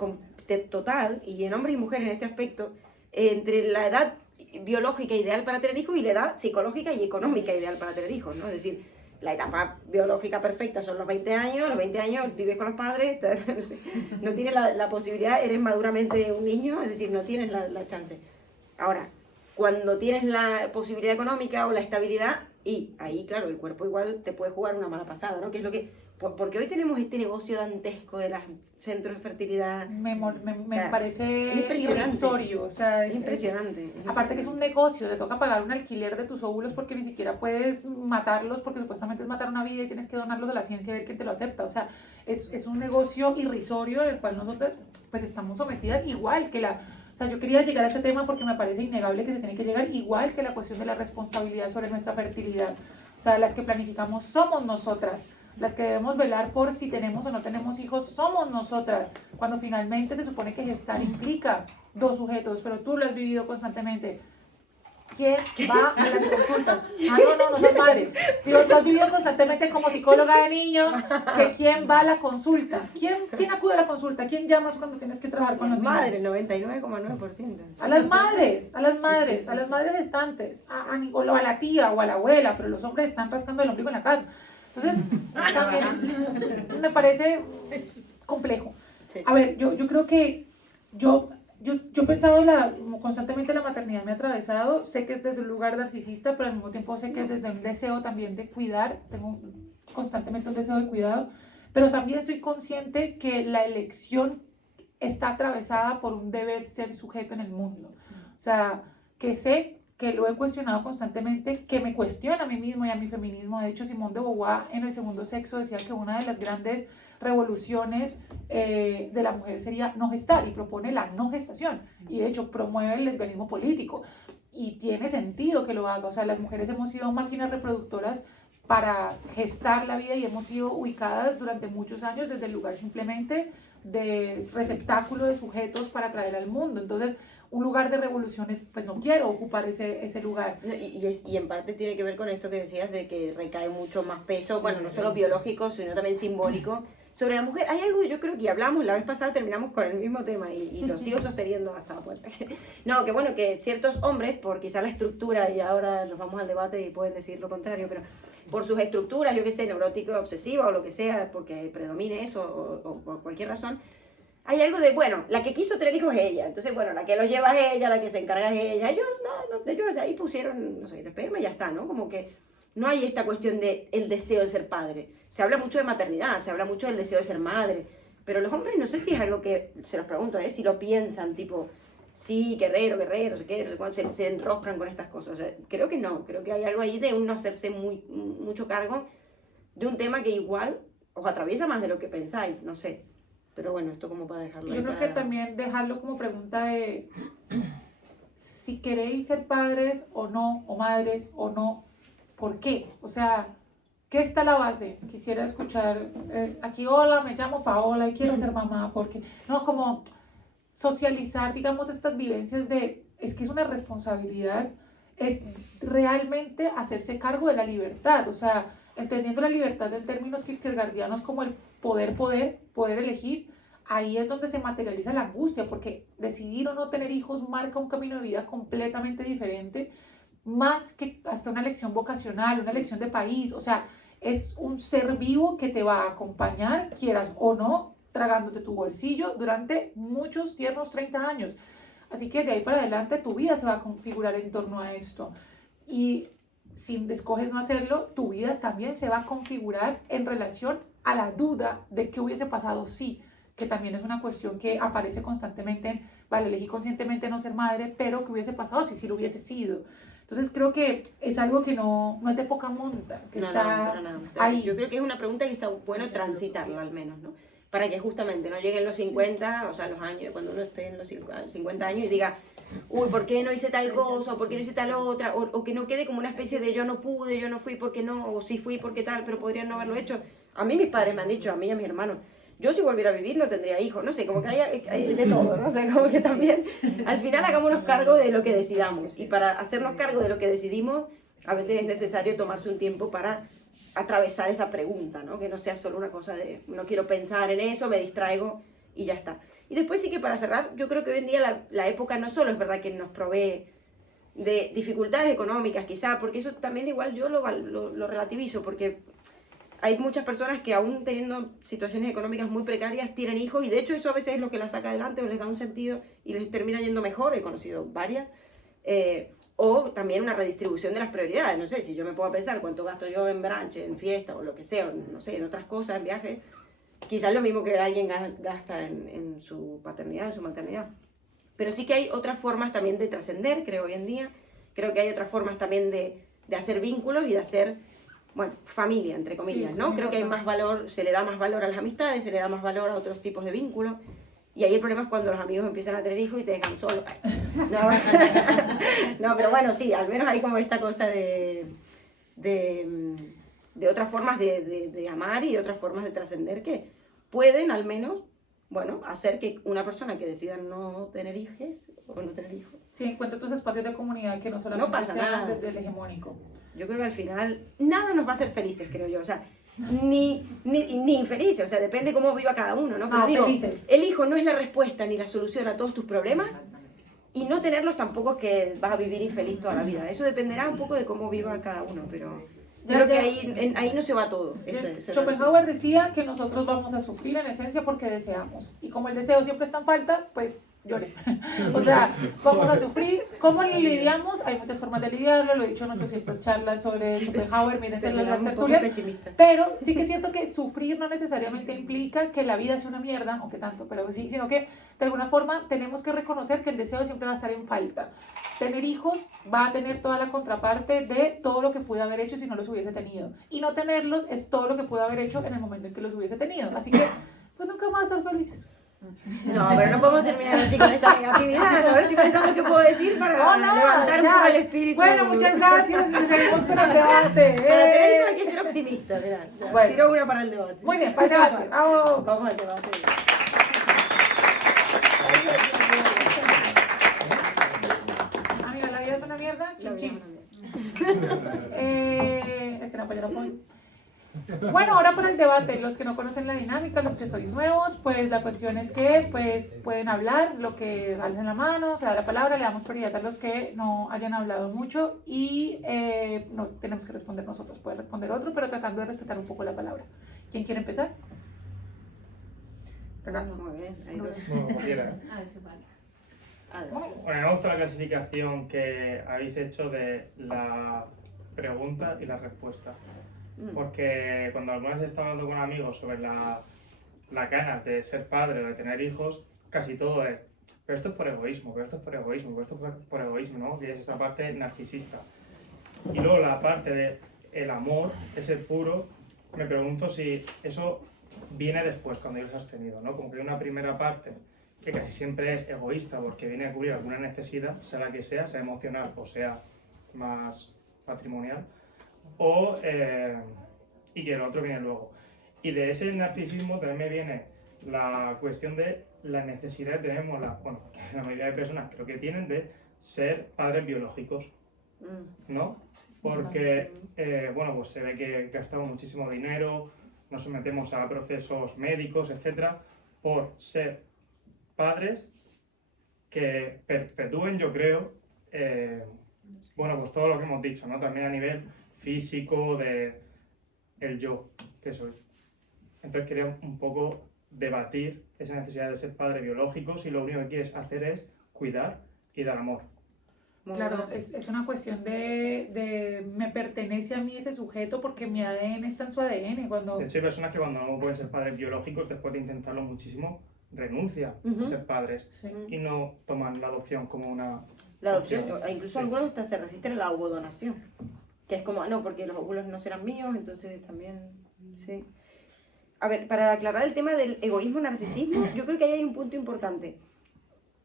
total, y en hombres y mujeres en este aspecto, entre la edad biológica ideal para tener hijos y la edad psicológica y económica ideal para tener hijos, ¿no? Es decir, la etapa biológica perfecta son los 20 años, los 20 años vives con los padres, no tienes la posibilidad, eres maduramente un niño, es decir, no tienes la chance. Ahora, cuando tienes la posibilidad económica o la estabilidad, y ahí, claro, el cuerpo igual te puede jugar una mala pasada, ¿no? Que es lo que... Porque hoy tenemos este negocio dantesco de los centros de fertilidad. Me parece irrisorio. O sea, es impresionante. Aparte que es un negocio, te toca pagar un alquiler de tus óvulos porque ni siquiera puedes matarlos, porque supuestamente es matar una vida y tienes que donarlos a la ciencia a ver quién te lo acepta. O sea, es un negocio irrisorio del cual nosotros pues estamos sometidas igual que la... O sea, yo quería llegar a este tema porque me parece innegable que se tiene que llegar, igual que la cuestión de la responsabilidad sobre nuestra fertilidad. O sea, las que planificamos somos nosotras. Las que debemos velar por si tenemos o no tenemos hijos somos nosotras, cuando finalmente se supone que gestar implica dos sujetos, pero tú lo has vivido constantemente. ¿Quién va a las consultas? Ah, no soy madre. Digo, tú has vivido constantemente como psicóloga de niños, que quién va a la consulta. ¿Quién acude a la consulta? ¿Quién llamas cuando tienes que trabajar con los niños? Madre, 99,9%. A las madres, a las madres gestantes, o a la tía o a la abuela, pero los hombres están rascando el ombligo en la casa. Entonces, también me parece complejo. Sí. A ver, yo creo que yo he pensado constantemente la maternidad me ha atravesado, sé que es desde un lugar narcisista, pero al mismo tiempo sé que es desde un deseo también de cuidar, tengo constantemente un deseo de cuidado, pero también soy consciente que la elección está atravesada por un deber ser sujeto en el mundo. O sea, que sé que lo he cuestionado constantemente, que me cuestiona a mí mismo y a mi feminismo. De hecho, Simone de Beauvoir en El segundo sexo decía que una de las grandes revoluciones de la mujer sería no gestar, y propone la no gestación, y de hecho promueve el lesbianismo político, y tiene sentido que lo haga. O sea, las mujeres hemos sido máquinas reproductoras para gestar la vida y hemos sido ubicadas durante muchos años desde el lugar simplemente de receptáculo de sujetos para traer al mundo. Entonces, un lugar de revoluciones, pues no quiero ocupar ese lugar. Y en parte tiene que ver con esto que decías de que recae mucho más peso, bueno, no solo biológico, sino también simbólico, sobre la mujer. Hay algo, yo creo que hablamos la vez pasada, terminamos con el mismo tema y lo sigo sosteniendo hasta la muerte. No, que bueno, que ciertos hombres, por quizá la estructura, y ahora nos vamos al debate y pueden decir lo contrario, pero por sus estructuras, yo qué sé, neurótico, obsesiva o lo que sea, porque predomine eso o por cualquier razón, hay algo de, bueno, la que quiso tener hijos es ella, entonces, bueno, la que los lleva es ella, la que se encarga es ella. Ellos ahí pusieron, no sé, el esperma y ya está, ¿no? Como que no hay esta cuestión de el deseo de ser padre. Se habla mucho de maternidad, se habla mucho del deseo de ser madre, pero los hombres no sé si es algo que, se los pregunto, si lo piensan, tipo, sí, guerrero, no sé qué, se enroscan con estas cosas. O sea, creo que no, creo que hay algo ahí de uno hacerse mucho cargo de un tema que igual os atraviesa más de lo que pensáis, no sé. Pero bueno, esto como para dejarlo. Yo creo que también dejarlo como pregunta de si queréis ser padres o no, o madres o no, ¿por qué? O sea, ¿qué está la base? Quisiera escuchar aquí, hola, me llamo Paola y quiero ser mamá, porque no, como socializar, digamos, estas vivencias es que es una responsabilidad, es realmente hacerse cargo de la libertad. O sea, entendiendo la libertad en términos kierkegaardianos como el poder elegir, ahí es donde se materializa la angustia, porque decidir o no tener hijos marca un camino de vida completamente diferente, más que hasta una elección vocacional, una elección de país. O sea, es un ser vivo que te va a acompañar, quieras o no, tragándote tu bolsillo durante muchos tiernos 30 años. Así que de ahí para adelante tu vida se va a configurar en torno a esto. Y si escoges no hacerlo, tu vida también se va a configurar en relación a la duda de qué hubiese pasado si, que también es una cuestión que aparece constantemente en, vale, elegí conscientemente no ser madre, pero qué hubiese pasado si sí lo hubiese sido. Entonces creo que es algo que no es de poca monta, que No, está para nada. ahí. Yo creo que es una pregunta que está bueno transitarla al menos, ¿no? Para que justamente no lleguen los 50, o sea, los años, cuando uno esté en los 50 años y diga, uy, ¿por qué no hice tal cosa? ¿O por qué no hice tal otra? O que no quede como una especie de yo no pude, yo no fui porque no, o sí fui porque tal, pero podría no haberlo hecho. A mí mis padres me han dicho, a mí y a mis hermanos, yo si volviera a vivir no tendría hijos, no sé, como que hay de todo, ¿no? O sea, como que también al final hagámonos cargo de lo que decidamos. Y para hacernos cargo de lo que decidimos, a veces es necesario tomarse un tiempo para atravesar esa pregunta, ¿no? Que no sea solo una cosa de no quiero pensar en eso, me distraigo y ya está. Y después sí que para cerrar, yo creo que hoy en día la época no solo es verdad que nos provee de dificultades económicas quizá, porque eso también igual yo lo relativizo, porque hay muchas personas que aún teniendo situaciones económicas muy precarias tienen hijos y de hecho eso a veces es lo que las saca adelante o les da un sentido y les termina yendo mejor, he conocido varias. O también una redistribución de las prioridades, no sé, si yo me puedo pensar cuánto gasto yo en brunch, en fiesta o lo que sea, no sé, en otras cosas, en viajes, quizás lo mismo que alguien gasta en su paternidad, en su maternidad. Pero sí que hay otras formas también de trascender, creo, hoy en día. Creo que hay otras formas también de hacer vínculos y de hacer, bueno, familia, entre comillas, ¿no? Creo que hay más valor, se le da más valor a las amistades, se le da más valor a otros tipos de vínculos. Y ahí el problema es cuando los amigos empiezan a tener hijos y te dejan solo. No, no, pero bueno, sí, al menos hay como esta cosa de otras formas de amar y de otras formas de trascender que pueden al menos, bueno, hacer que una persona que decida no tener hijos o no tener hijos. Sí, encuentra tus espacios de comunidad que no solamente No pasa sean nada. desde el hegemónico. Yo creo que al final nada nos va a hacer felices, creo yo. O sea, ni infelices, o sea, depende cómo viva cada uno, ¿no? Pero No, digo, felices. el hijo no es la respuesta ni la solución a todos tus problemas y no tenerlos tampoco es que vas a vivir infeliz toda la vida. Eso dependerá un poco de cómo viva cada uno, pero creo que ahí no se va todo. Schopenhauer decía que nosotros vamos a sufrir en esencia porque deseamos. Y como el deseo siempre está en falta, pues llore. O sea, vamos a sufrir. ¿Cómo lo lidiamos? Hay muchas formas de lidiarlo, lo he dicho en 800 charlas sobre Schopenhauer, mírense las tertulias. Pero sí que es cierto que sufrir no necesariamente implica que la vida sea una mierda, aunque tanto, pero sí, sino que de alguna forma tenemos que reconocer que el deseo siempre va a estar en falta. Tener hijos va a tener toda la contraparte de todo lo que pude haber hecho si no los hubiese tenido. Y no tenerlos es todo lo que pude haber hecho en el momento en que los hubiese tenido. Así que, pues nunca vamos a estar felices. No, pero no podemos terminar así con esta negatividad. A ver, estoy pensando qué puedo decir para levantar un poco el espíritu. Bueno, muchas gracias. Nos seguimos con el debate. Para tener esto hay que ser optimista. Mirá, bueno, tiro una para el debate. Muy bien, para el debate. Vamos. Vamos al debate. Amiga, la vida es una mierda. Chin, chin. Es que no apoyo la phone. Bueno, ahora por el debate, los que no conocen la dinámica, los que sois nuevos, pues la cuestión es que pues pueden hablar, lo que alcen la mano, se da la palabra, le damos prioridad a los que no hayan hablado mucho y no tenemos que responder nosotros, puede responder otro, pero tratando de respetar un poco la palabra. ¿Quién quiere empezar? Muy bien, hay dos. Bueno, cualquiera. Eso vale. Bueno, me gusta la clasificación que habéis hecho de la pregunta y la respuesta. Porque cuando alguna vez he estado hablando con amigos sobre la ganas de ser padre o de tener hijos, casi todo es, pero esto es por egoísmo, pero esto es por egoísmo, pero esto es por egoísmo, ¿no? Que es esa parte narcisista. Y luego la parte de el amor, ese puro, me pregunto si eso viene después, cuando ya los has tenido, ¿no? Como que hay una primera parte que casi siempre es egoísta porque viene a cubrir alguna necesidad, sea la que sea emocional o sea más patrimonial, y que el otro viene luego. Y de ese narcisismo también me viene la cuestión de la necesidad que tenemos, bueno, que la mayoría de personas creo que tienen de ser padres biológicos, ¿no? Porque, bueno, pues se ve que gastamos muchísimo dinero, nos sometemos a procesos médicos, etcétera, por ser padres que perpetúen, yo creo, bueno, pues todo lo que hemos dicho, ¿no? También a nivel físico, de el yo que soy. Entonces quería un poco debatir esa necesidad de ser padre biológico si lo único que quieres hacer es cuidar y dar amor. Claro, es una cuestión de me pertenece a mí ese sujeto porque mi ADN está en su ADN. De hecho, hay personas que cuando no pueden ser padres biológicos, después de intentarlo muchísimo, renuncian a ser padres y no toman la adopción como una La adopción, incluso algunos hasta se resisten a la ovodonación, que es como, no, porque los óvulos no serán míos, entonces también, sí. A ver, para aclarar el tema del egoísmo y narcisismo, yo creo que ahí hay un punto importante.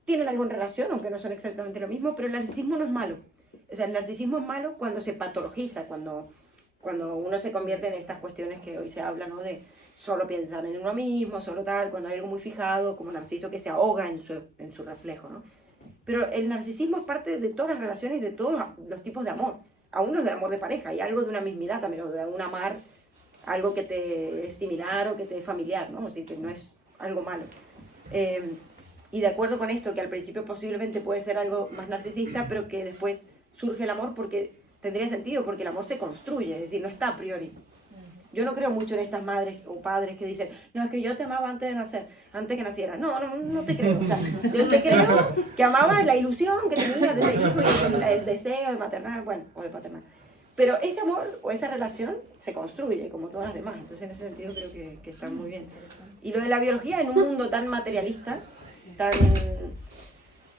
Tienen algo en relación, aunque no son exactamente lo mismo, pero el narcisismo no es malo. O sea, el narcisismo es malo cuando se patologiza, cuando uno se convierte en estas cuestiones que hoy se habla, ¿no? De solo pensar en uno mismo, solo tal, cuando hay algo muy fijado, como Narciso que se ahoga en su reflejo, ¿no? Pero el narcisismo es parte de todas las relaciones, de todos los tipos de amor. Aún los de amor de pareja, hay algo de una mismidad también, o de un amar, algo que te es similar o que te es familiar, ¿no? Así que no es algo malo. Y de acuerdo con esto, que al principio posiblemente puede ser algo más narcisista, pero que después surge el amor porque tendría sentido, porque el amor se construye, es decir, no está a priori. Yo no creo mucho en estas madres o padres que dicen, no, es que yo te amaba antes de nacer, antes que naciera. No te creo. O sea, yo te creo que amabas la ilusión que tenías de ese hijo y el deseo de maternar, bueno, o de paternar. Pero ese amor o esa relación se construye, como todas las demás. Entonces, en ese sentido, creo que está muy bien. Y lo de la biología, en un mundo tan materialista,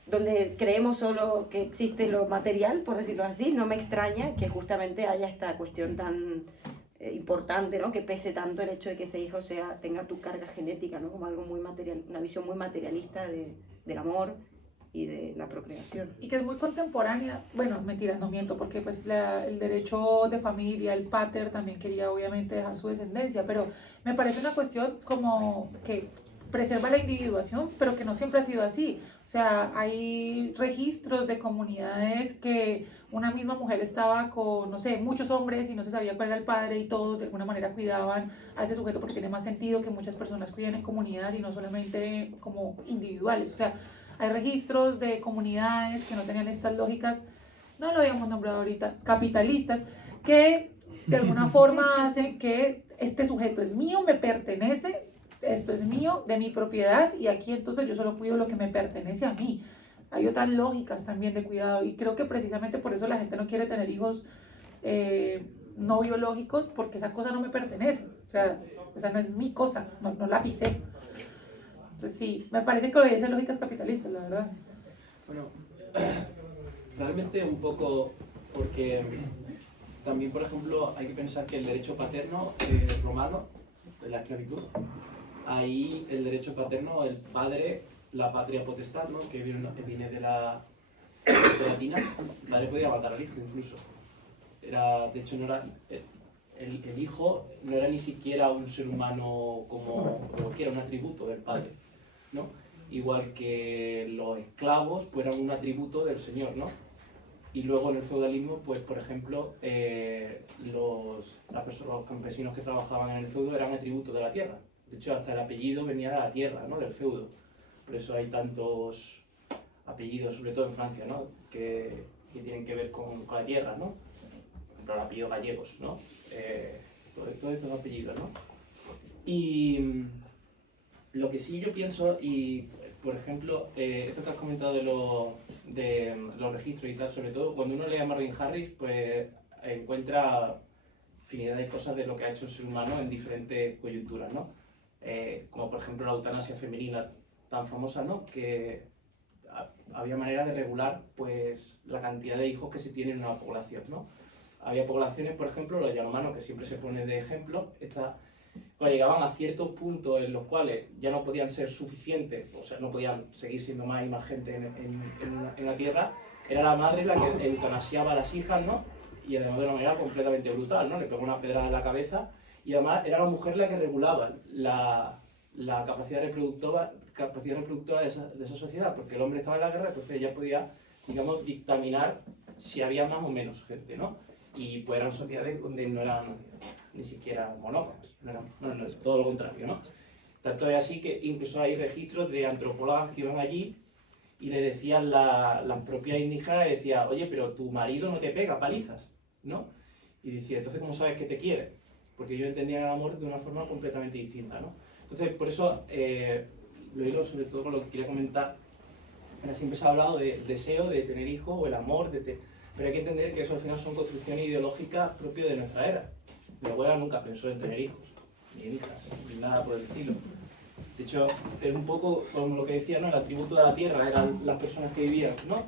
donde creemos solo que existe lo material, por decirlo así, no me extraña que justamente haya esta cuestión tan importante, ¿no? Que pese tanto el hecho de que ese hijo tenga tu carga genética, ¿no? Como algo muy material, una visión muy materialista del amor y de la procreación. Y que es muy contemporánea, bueno, mentira, no miento, porque pues el derecho de familia, el pater también quería obviamente dejar su descendencia, pero me parece una cuestión como que preserva la individuación, pero que no siempre ha sido así. O sea, hay registros de comunidades que una misma mujer estaba con, no sé, muchos hombres y no se sabía cuál era el padre y todos de alguna manera cuidaban a ese sujeto porque tiene más sentido que muchas personas cuiden en comunidad y no solamente como individuales. O sea, hay registros de comunidades que no tenían estas lógicas, no lo habíamos nombrado ahorita, capitalistas, que de alguna forma hacen que este sujeto es mío, me pertenece, esto es mío, de mi propiedad, y aquí entonces yo solo cuido lo que me pertenece a mí. Hay otras lógicas también de cuidado, y creo que precisamente por eso la gente no quiere tener hijos no biológicos, porque esa cosa no me pertenece. O sea, esa no es mi cosa, no la pisé. Entonces sí, me parece que obedece lógicas capitalistas, la verdad. Bueno, realmente un poco porque también, por ejemplo, hay que pensar que el derecho paterno romano, de la esclavitud, ahí el derecho paterno, el padre, la patria potestad, ¿no? Que viene de latina, el padre podía matar al hijo incluso. De hecho, no era, el hijo no era ni siquiera un ser humano como cualquiera, un atributo del padre, ¿no? Igual que los esclavos pues eran un atributo del señor, ¿no? Y luego en el feudalismo, pues por ejemplo, los campesinos que trabajaban en el feudo eran atributos de la tierra. De hecho, hasta el apellido venía de la tierra, ¿no? Del feudo. Por eso hay tantos apellidos, sobre todo en Francia, ¿no? Que tienen que ver con la tierra, ¿no? Por ejemplo, el apellido gallegos, ¿no? Todos estos apellidos, ¿no? Y lo que sí yo pienso, y por ejemplo, esto que has comentado de los registros y tal, sobre todo cuando uno lee a Marvin Harris, pues encuentra infinidad de cosas de lo que ha hecho el ser humano en diferentes coyunturas, ¿no? Como por ejemplo la eutanasia femenina tan famosa, ¿no? Que había manera de regular pues la cantidad de hijos que se tiene en una población, ¿no? Había poblaciones, por ejemplo, los yanomanos, que siempre se pone de ejemplo, cuando llegaban a ciertos puntos en los cuales ya no podían ser suficientes, o sea, no podían seguir siendo más y más gente en la tierra, era la madre la que eutanasiaba a las hijas, ¿no? Y además de una manera completamente brutal, ¿no? Le pegó una pedrada en la cabeza y además era la mujer la que regulaba la capacidad reproductora de esa sociedad, porque el hombre estaba en la guerra, entonces ella podía, digamos, dictaminar si había más o menos gente, ¿no? Y pues eran sociedades donde no eran ni siquiera monógamas, no, todo lo contrario, ¿no? Tanto es así que incluso hay registros de antropólogas que iban allí y le decían las propias indígenas, le decía, oye, pero tu marido no te pega palizas, ¿no? Y decía, entonces, ¿cómo sabes que te quiere? porque yo entendía el amor de una forma completamente distinta, ¿no? Entonces, por eso lo hilo sobre todo con lo que quería comentar. Siempre se ha hablado del deseo de tener hijos o el amor, pero hay que entender que eso al final son construcciones ideológicas propias de nuestra era. Mi abuela nunca pensó en tener hijos, ni en hijas, ni nada por el estilo. De hecho, es un poco como lo que decía, ¿no? El atributo de la tierra eran las personas que vivían, ¿no?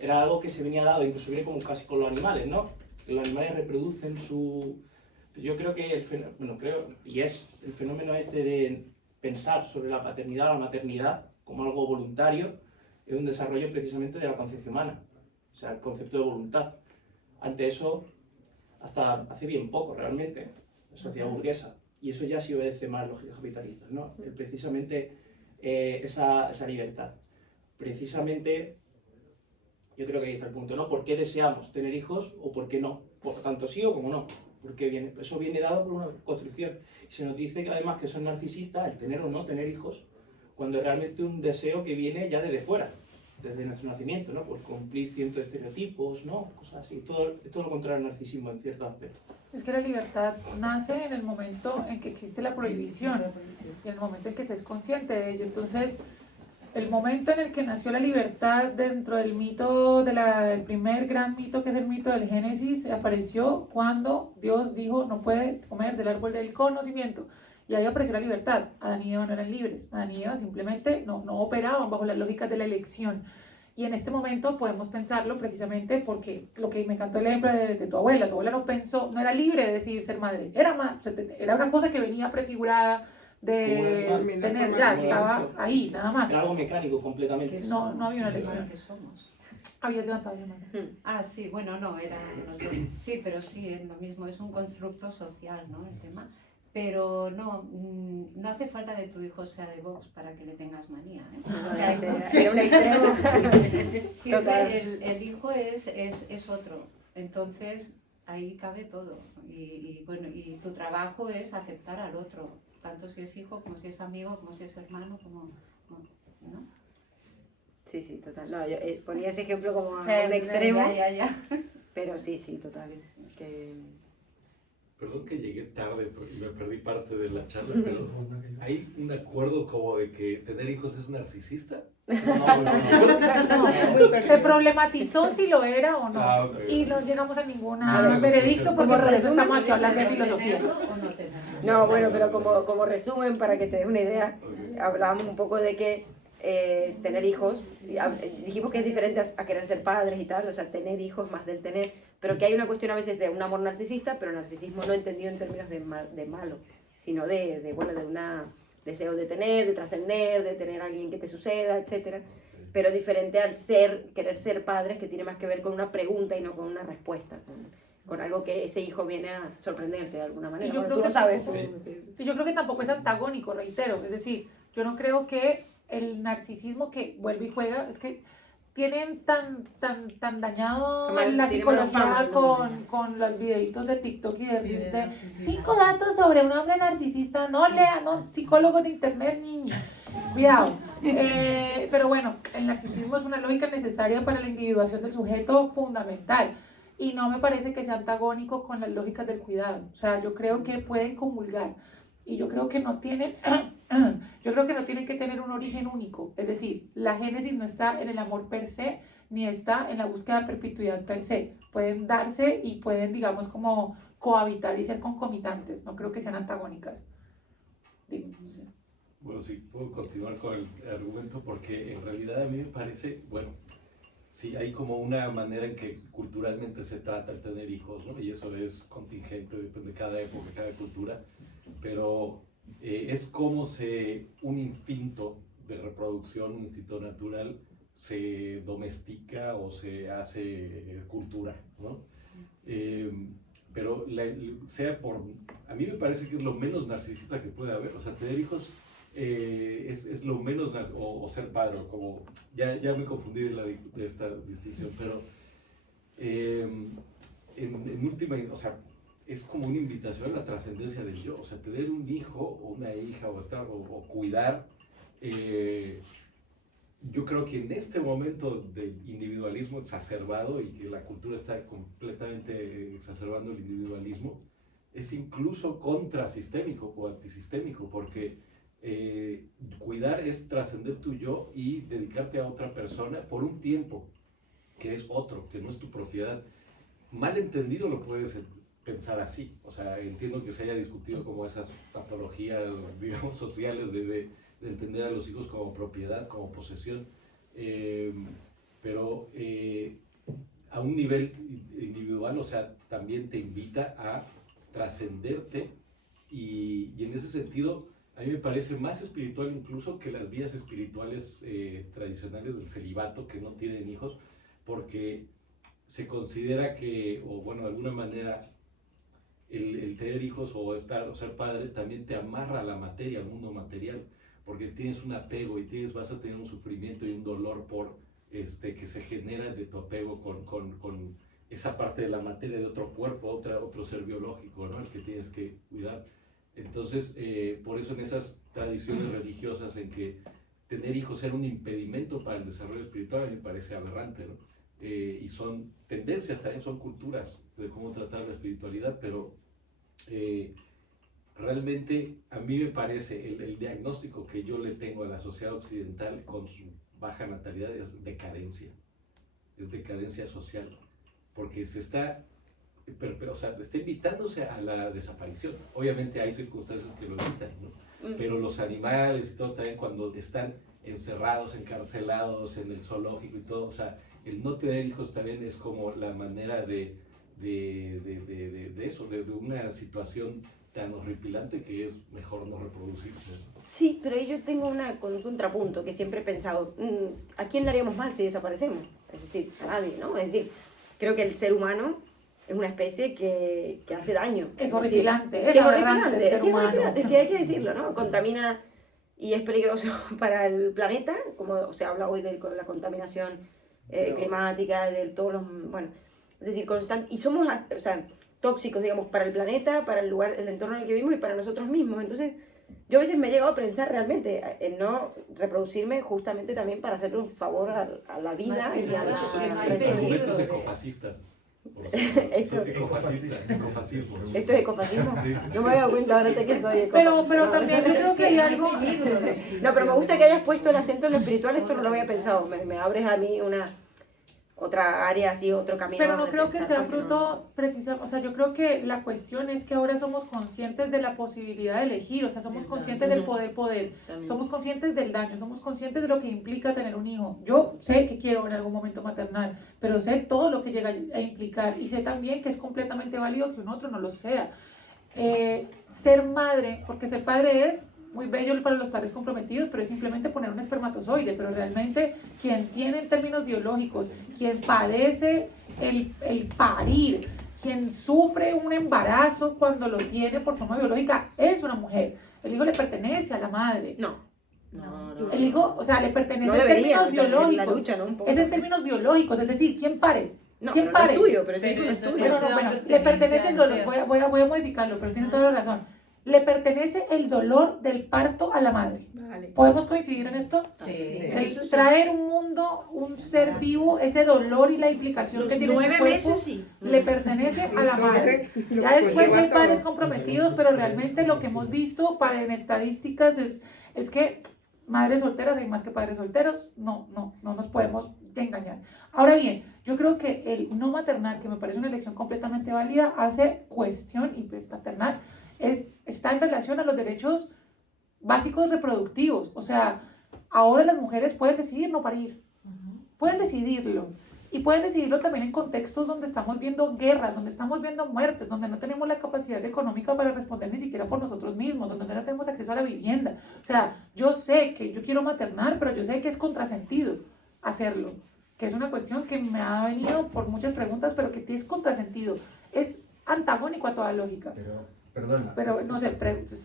Era algo que se venía dado, incluso viene como casi con los animales, ¿no? Los animales reproducen su... Yo creo que el fenómeno este de pensar sobre la paternidad o la maternidad como algo voluntario es un desarrollo precisamente de la conciencia humana, o sea, el concepto de voluntad. Ante eso, hasta hace bien poco realmente, la sociedad burguesa, y eso ya sí obedece más lógicas capitalistas, ¿no? Precisamente esa libertad. Precisamente, yo creo que ahí está el punto, ¿no? ¿Por qué deseamos tener hijos o por qué no? Por tanto sí o como no. Porque eso viene dado por una construcción. Y se nos dice que además que son narcisistas el tener o no tener hijos, cuando es realmente un deseo que viene ya desde fuera, desde nuestro nacimiento, ¿no? Por cumplir ciertos estereotipos, ¿no? Cosas así. Es todo lo contrario al narcisismo en ciertos aspectos. Es que la libertad nace en el momento en que existe la prohibición y en el momento en que se es consciente de ello. Entonces, el momento en el que nació la libertad dentro del mito, el primer gran mito que es el mito del Génesis, apareció cuando Dios dijo no puede comer del árbol del conocimiento. Y ahí apareció la libertad. Adán y Eva no eran libres. Adán y Eva simplemente no operaban bajo las lógicas de la elección. Y en este momento podemos pensarlo precisamente porque lo que me encantó el ejemplo de tu abuela no pensó, no era libre de decidir ser madre, era una cosa que venía prefigurada de tener, ya estaba ahí, nada más. Era algo mecánico completamente. No había una elección. ¿Qué somos? Habías levantado la mano. Ah, sí, bueno, no, sí, pero sí, es lo mismo, es un constructo social, ¿no? El tema. Pero no hace falta que tu hijo sea de Vox para que le tengas manía, ¿eh? O sea, Era un extremo. siempre el hijo es otro, entonces ahí cabe todo. Y bueno, y tu trabajo es aceptar al otro, tanto si es hijo, como si es amigo, como si es hermano, ¿no? Sí, total. No, yo ponía ese ejemplo como O un sea, extremo, ya. pero sí, total. Que... Perdón que llegué tarde y me perdí parte de la charla, pero ¿hay un acuerdo como de que tener hijos es narcisista? Se problematizó si lo era o no. Okay. Y no llegamos a ningún Ah, veredicto porque por eso resumen, estamos aquí hablando de filosofía. ¿Tenerlo o no tenerlo? No, bueno, pero como resumen, para que te des una idea, hablábamos un poco de que tener hijos, dijimos que es diferente a querer ser padres y tal, o sea, tener hijos más del tener, pero que hay una cuestión a veces de un amor narcisista, pero narcisismo no entendido en términos de malo, sino de un deseo de tener, de trascender, de tener a alguien que te suceda, etcétera, pero diferente al querer ser padres, que tiene más que ver con una pregunta y no con una respuesta, con algo que ese hijo viene a sorprenderte de alguna manera. Y yo Bueno, creo tú que lo sabes. Y yo creo que tampoco es antagónico, reitero, es decir, yo no creo que el narcisismo que vuelve y juega, es que tienen tan dañado la psicología con los videitos de TikTok y de Reels de 5 datos sobre un hombre narcisista, no psicólogos de internet, niña, cuidado. Pero bueno, el narcisismo es una lógica necesaria para la individuación del sujeto fundamental y no me parece que sea antagónico con las lógicas del cuidado, o sea, yo creo que pueden comulgar. Y yo creo que no tienen que tener un origen único. Es decir, la génesis no está en el amor per se, ni está en la búsqueda de perpetuidad per se. Pueden darse y pueden, digamos, como cohabitar y ser concomitantes. No creo que sean antagónicas. Digo, no sé. Bueno, sí, puedo continuar con el argumento porque en realidad a mí me parece, bueno, sí, hay como una manera en que culturalmente se trata el tener hijos, ¿no? Y eso es contingente, depende de cada época, cada cultura. Pero es como un instinto de reproducción, un instinto natural, se domestica o se hace cultura, ¿no? Pero a mí me parece que es lo menos narcisista que puede haber, o sea, tener hijos es lo menos, o ser padre, como, ya me confundí de esta distinción, pero en última, o sea, es como una invitación a la trascendencia del yo, o sea, tener un hijo o una hija o cuidar, yo creo que en este momento del individualismo exacerbado y que la cultura está completamente exacerbando el individualismo, es incluso contrasistémico o antisistémico, porque cuidar es trascender tu yo y dedicarte a otra persona por un tiempo que es otro, que no es tu propiedad. Mal entendido lo puedes pensar así, o sea, entiendo que se haya discutido como esas patologías, digamos, sociales de entender a los hijos como propiedad, como posesión, pero a un nivel individual, o sea, también te invita a trascenderte y en ese sentido a mí me parece más espiritual incluso que las vías espirituales tradicionales del celibato que no tienen hijos, porque se considera que, o bueno, de alguna manera, el tener hijos o ser padre también te amarra a la materia, al mundo material, porque tienes un apego y vas a tener un sufrimiento y un dolor por que se genera de tu apego con esa parte de la materia de otro cuerpo, otro ser biológico, ¿no? El que tienes que cuidar. Entonces, por eso en esas tradiciones religiosas en que tener hijos era un impedimento para el desarrollo espiritual, a mí me parece aberrante, ¿no? Y son tendencias, también son culturas de cómo tratar la espiritualidad, pero realmente a mí me parece el diagnóstico que yo le tengo a la sociedad occidental con su baja natalidad es decadencia social, porque se está, o sea, está invitándose a la desaparición. Obviamente hay circunstancias que lo evitan, ¿no? Pero los animales y todo también cuando están encerrados, encarcelados en el zoológico y todo, o sea, el no tener hijos también es como la manera de eso, de una situación tan horripilante que es mejor no reproducirse. Sí, pero ahí yo tengo un contrapunto que siempre he pensado, ¿a quién le haríamos mal si desaparecemos? Es decir, a nadie, ¿no? Es decir, creo que el ser humano es una especie que hace daño. Es horripilante, es aberrante el ser humano. Es que hay que decirlo, ¿no? Contamina y es peligroso para el planeta, como se habla hoy de la contaminación climática, de todos los... Bueno, es decir, y somos, o sea, tóxicos, digamos, para el planeta, para el lugar, el entorno en el que vivimos y para nosotros mismos. Entonces, yo a veces me he llegado a pensar realmente en no reproducirme justamente también para hacerle un favor a la vida y a Esos son argumentos ecofascistas. Ecofascismo. ¿Esto es ecofascismo? Sí. No me había dado cuenta, ahora sé que soy ecofascista. Pero también yo creo que hay algo... No, pero me gusta que hayas puesto el acento en lo espiritual, esto no lo había pensado. Me abres a mí otra área así, otro camino. Pero no de creo que pensar, sea porque no- fruto precisa, o sea, yo creo que la cuestión es que ahora somos conscientes de la posibilidad de elegir, o sea, somos conscientes del poder, También. somos conscientes del daño, somos conscientes de lo que implica tener un hijo. Yo sé que quiero en algún momento maternal, pero sé todo lo que llega a implicar y sé también que es completamente válido que un otro no lo sea. Ser madre, porque ser padre es muy bello para los padres comprometidos, pero es simplemente poner un espermatozoide, pero realmente quien tiene en términos biológicos, quien padece el parir, quien sufre un embarazo cuando lo tiene por forma biológica, es una mujer. El hijo le pertenece a la madre. No. El hijo, o sea, le pertenece No en debería, términos o sea, es la biológicos. lucha, ¿no? Un poco. Es en términos biológicos, es decir, ¿quién pare? No, ¿Quién pero no pare? es tuyo, pero ese hijo Pero es eso tuyo. Bueno, le pertenece el dolor, voy a modificarlo, pero tiene toda la razón. Le pertenece el dolor del parto a la madre. Vale. ¿Podemos coincidir en esto? Sí. El traer un mundo, un ser vivo, ese dolor y la implicación que Los tiene en su 9 cuerpo, meses sí. le pertenece a la madre. Ya después hay padres comprometidos, pero realmente lo que hemos visto en estadísticas es que madres solteras hay más que padres solteros. No nos podemos engañar. Ahora bien, yo creo que el no maternal, que me parece una elección completamente válida, hace cuestión y paternal, está en relación a los derechos básicos reproductivos. O sea, ahora las mujeres pueden decidir no parir, pueden decidirlo. Y pueden decidirlo también en contextos donde estamos viendo guerras, donde estamos viendo muertes, donde no tenemos la capacidad económica para responder ni siquiera por nosotros mismos, donde no tenemos acceso a la vivienda. O sea, yo sé que yo quiero maternar, pero yo sé que es contrasentido hacerlo, que es una cuestión que me ha venido por muchas preguntas, pero que es contrasentido, es antagónico a toda lógica. Perdona. Pero no sé,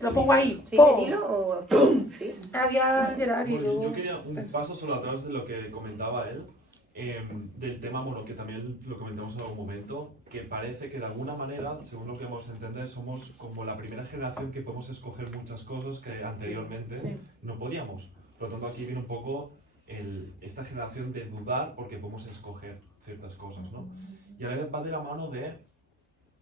lo pongo ahí. ¿Sí, ¡pum! hilo o...? Sí. Había Gerard y Bueno, luego... yo quería un paso solo atrás de lo que comentaba él, del tema, bueno, que también lo comentamos en algún momento, que parece que de alguna manera, según lo que hemos entender, somos como la primera generación que podemos escoger muchas cosas que anteriormente no podíamos. Por lo tanto, aquí viene un poco esta generación de dudar porque podemos escoger ciertas cosas, ¿no? Y a la vez va de la mano de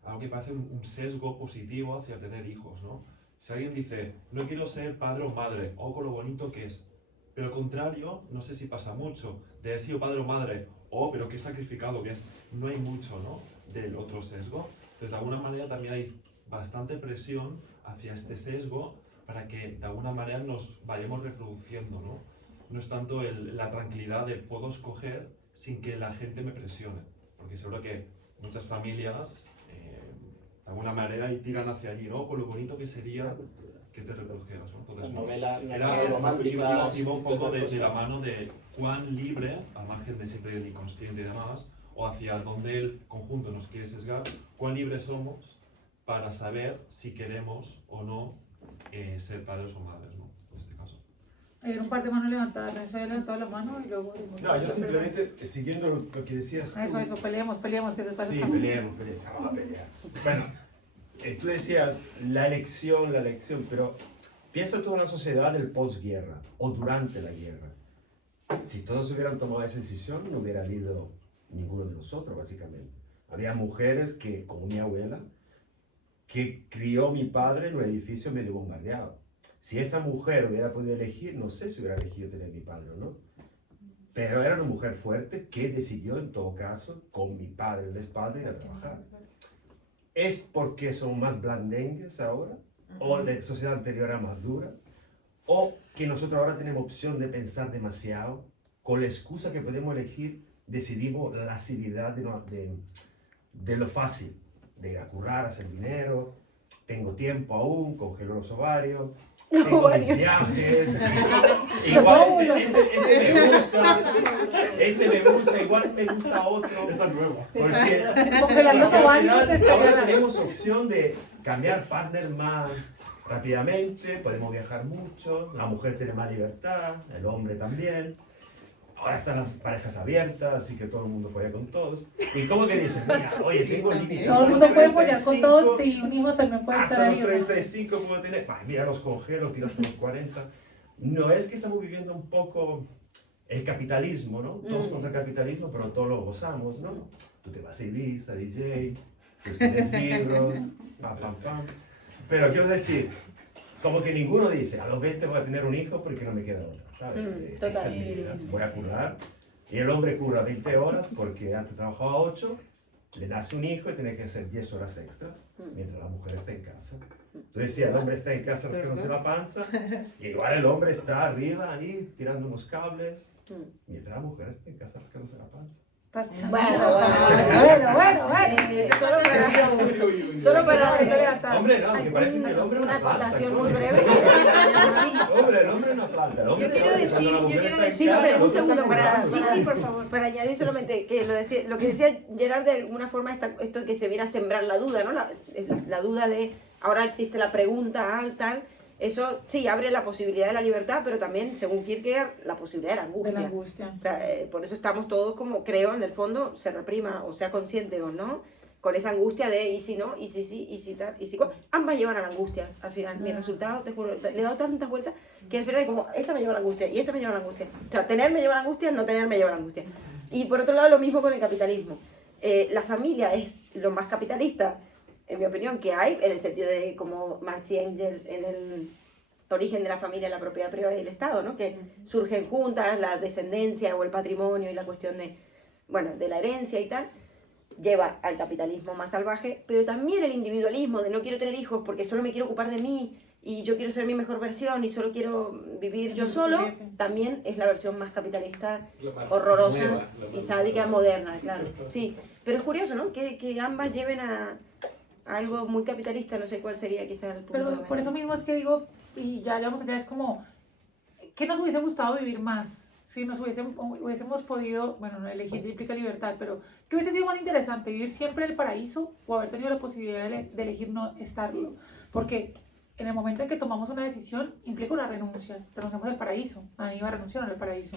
algo que parece un sesgo positivo hacia tener hijos, ¿no? Si alguien dice, no quiero ser padre o madre, oh, con lo bonito que es. Pero al contrario, no sé si pasa mucho, de he sido padre o madre, oh, pero qué sacrificado que es. No hay mucho, ¿no? Del otro sesgo. Entonces, de alguna manera también hay bastante presión hacia este sesgo para que de alguna manera nos vayamos reproduciendo, ¿no? No es tanto la tranquilidad de puedo escoger sin que la gente me presione. Porque seguro que muchas familias, de alguna manera, y tiran hacia allí, ¿no? Con lo bonito que sería que te reprodujeras, ¿no? Entonces, iba un poco de la mano de cuán libre, al margen de siempre el inconsciente y demás, o hacia dónde el conjunto nos quiere sesgar, cuán libres somos para saber si queremos o no ser padres o madres, ¿no? En este caso. Hay un par de manos levantadas, Renzo había levantado la mano y luego... No, yo simplemente, siguiendo lo que decías tú... Eso, peleemos, que se pasa. Sí, peleemos, vamos a pelear. Bueno, tú decías la elección, pero piensa toda una sociedad del posguerra o durante la guerra. Si todos hubieran tomado esa decisión, no hubiera habido ninguno de nosotros, básicamente. Había mujeres que, como mi abuela, que crió mi padre en un edificio medio bombardeado. Si esa mujer hubiera podido elegir, no sé si hubiera elegido tener mi padre o no. Pero era una mujer fuerte que decidió, en todo caso, con mi padre en la espalda, ir a trabajar. ¿Es porque son más blandengues ahora? ¿O la sociedad anterior era más dura? ¿O que nosotros ahora tenemos opción de pensar demasiado? Con la excusa que podemos elegir, decidimos la lascividad de lo fácil. De ir a currar, hacer dinero, tengo tiempo aún, congelo los ovarios, tengo mis viajes. Igual este me gusta, igual me gusta otro. Esa es nueva. Porque Congelar los ovarios ahora tenemos opción de cambiar partner más rápidamente, podemos viajar mucho, la mujer tiene más libertad, el hombre también. Ahora están las parejas abiertas, así que todo el mundo folla con todos. Y como que dicen, mira, oye, tengo límites. Todo el mundo puede follar con todos y un hijo también puede estar hasta ahí. los 35 puedo tener, ay, mira, los congelo, tiras con los 40. No es que estamos viviendo un poco el capitalismo, ¿no? Todos contra el capitalismo, pero todos lo gozamos, ¿no? Tú te vas a Ibiza, DJ, tú escribes libros, pam, pam, pam. Pero quiero decir, como que ninguno dice, a los 20 voy a tener un hijo porque no me queda otra, ¿sabes? Esta es mi vida, voy a currar. Y el hombre curra 20 horas porque antes trabajaba 8, le nace un hijo y tiene que hacer 10 horas extras, mientras la mujer está en casa. Entonces, si el hombre está en casa rascándose la panza, y igual el hombre está arriba ahí tirando unos cables, mientras la mujer está en casa rascándose la panza. Bueno. Solo para Hombre, no, que parece que el hombre es una planta. acotación muy breve. Hombre, el hombre es una planta. El hombre Yo quiero decir, cuando la mujer está en Sí, no, casa, pero un el hombre segundo está para, en sí, por favor. Para añadir solamente que lo que decía Gerard de alguna forma esto que se viene a sembrar la duda, ¿no? La duda de ahora existe la pregunta tal. Eso sí abre la posibilidad de la libertad, pero también, según Kierkegaard, la posibilidad de la angustia. O sea, por eso estamos todos como, creo, en el fondo, se reprima o sea consciente o no, con esa angustia de y si no, y si sí, y si tal, y si cual. Ambas llevan a la angustia al final. Mi resultado, te juro, le he dado tantas vueltas que al final es como, esta me lleva a la angustia y esta me lleva a la angustia. O sea, tener me lleva a la angustia, no tener me lleva a la angustia. Y por otro lado, lo mismo con el capitalismo. La familia es lo más capitalista, en mi opinión, que hay, en el sentido de como Marx y Engels en el origen de la familia, la propiedad privada y el Estado, ¿no? Que surgen juntas, la descendencia o el patrimonio y la cuestión de la herencia y tal, lleva al capitalismo más salvaje, pero también el individualismo de no quiero tener hijos porque solo me quiero ocupar de mí y yo quiero ser mi mejor versión y solo quiero vivir yo solo, también es la versión más capitalista, horrorosa y sádica, moderna, claro. Sí, pero es curioso, ¿no? Que ambas lleven a algo muy capitalista, no sé cuál sería quizás el punto. Pero por eso mismo es que digo, y ya llevamos allá, es como, ¿qué nos hubiese gustado vivir más? Si nos hubiésemos podido, no elegir implica libertad, pero ¿qué hubiese sido más interesante? ¿Vivir siempre en el paraíso o haber tenido la posibilidad de elegir no estarlo? Porque en el momento en que tomamos una decisión implica una renuncia, renunciamos al paraíso, a mí iba a renunciar al paraíso.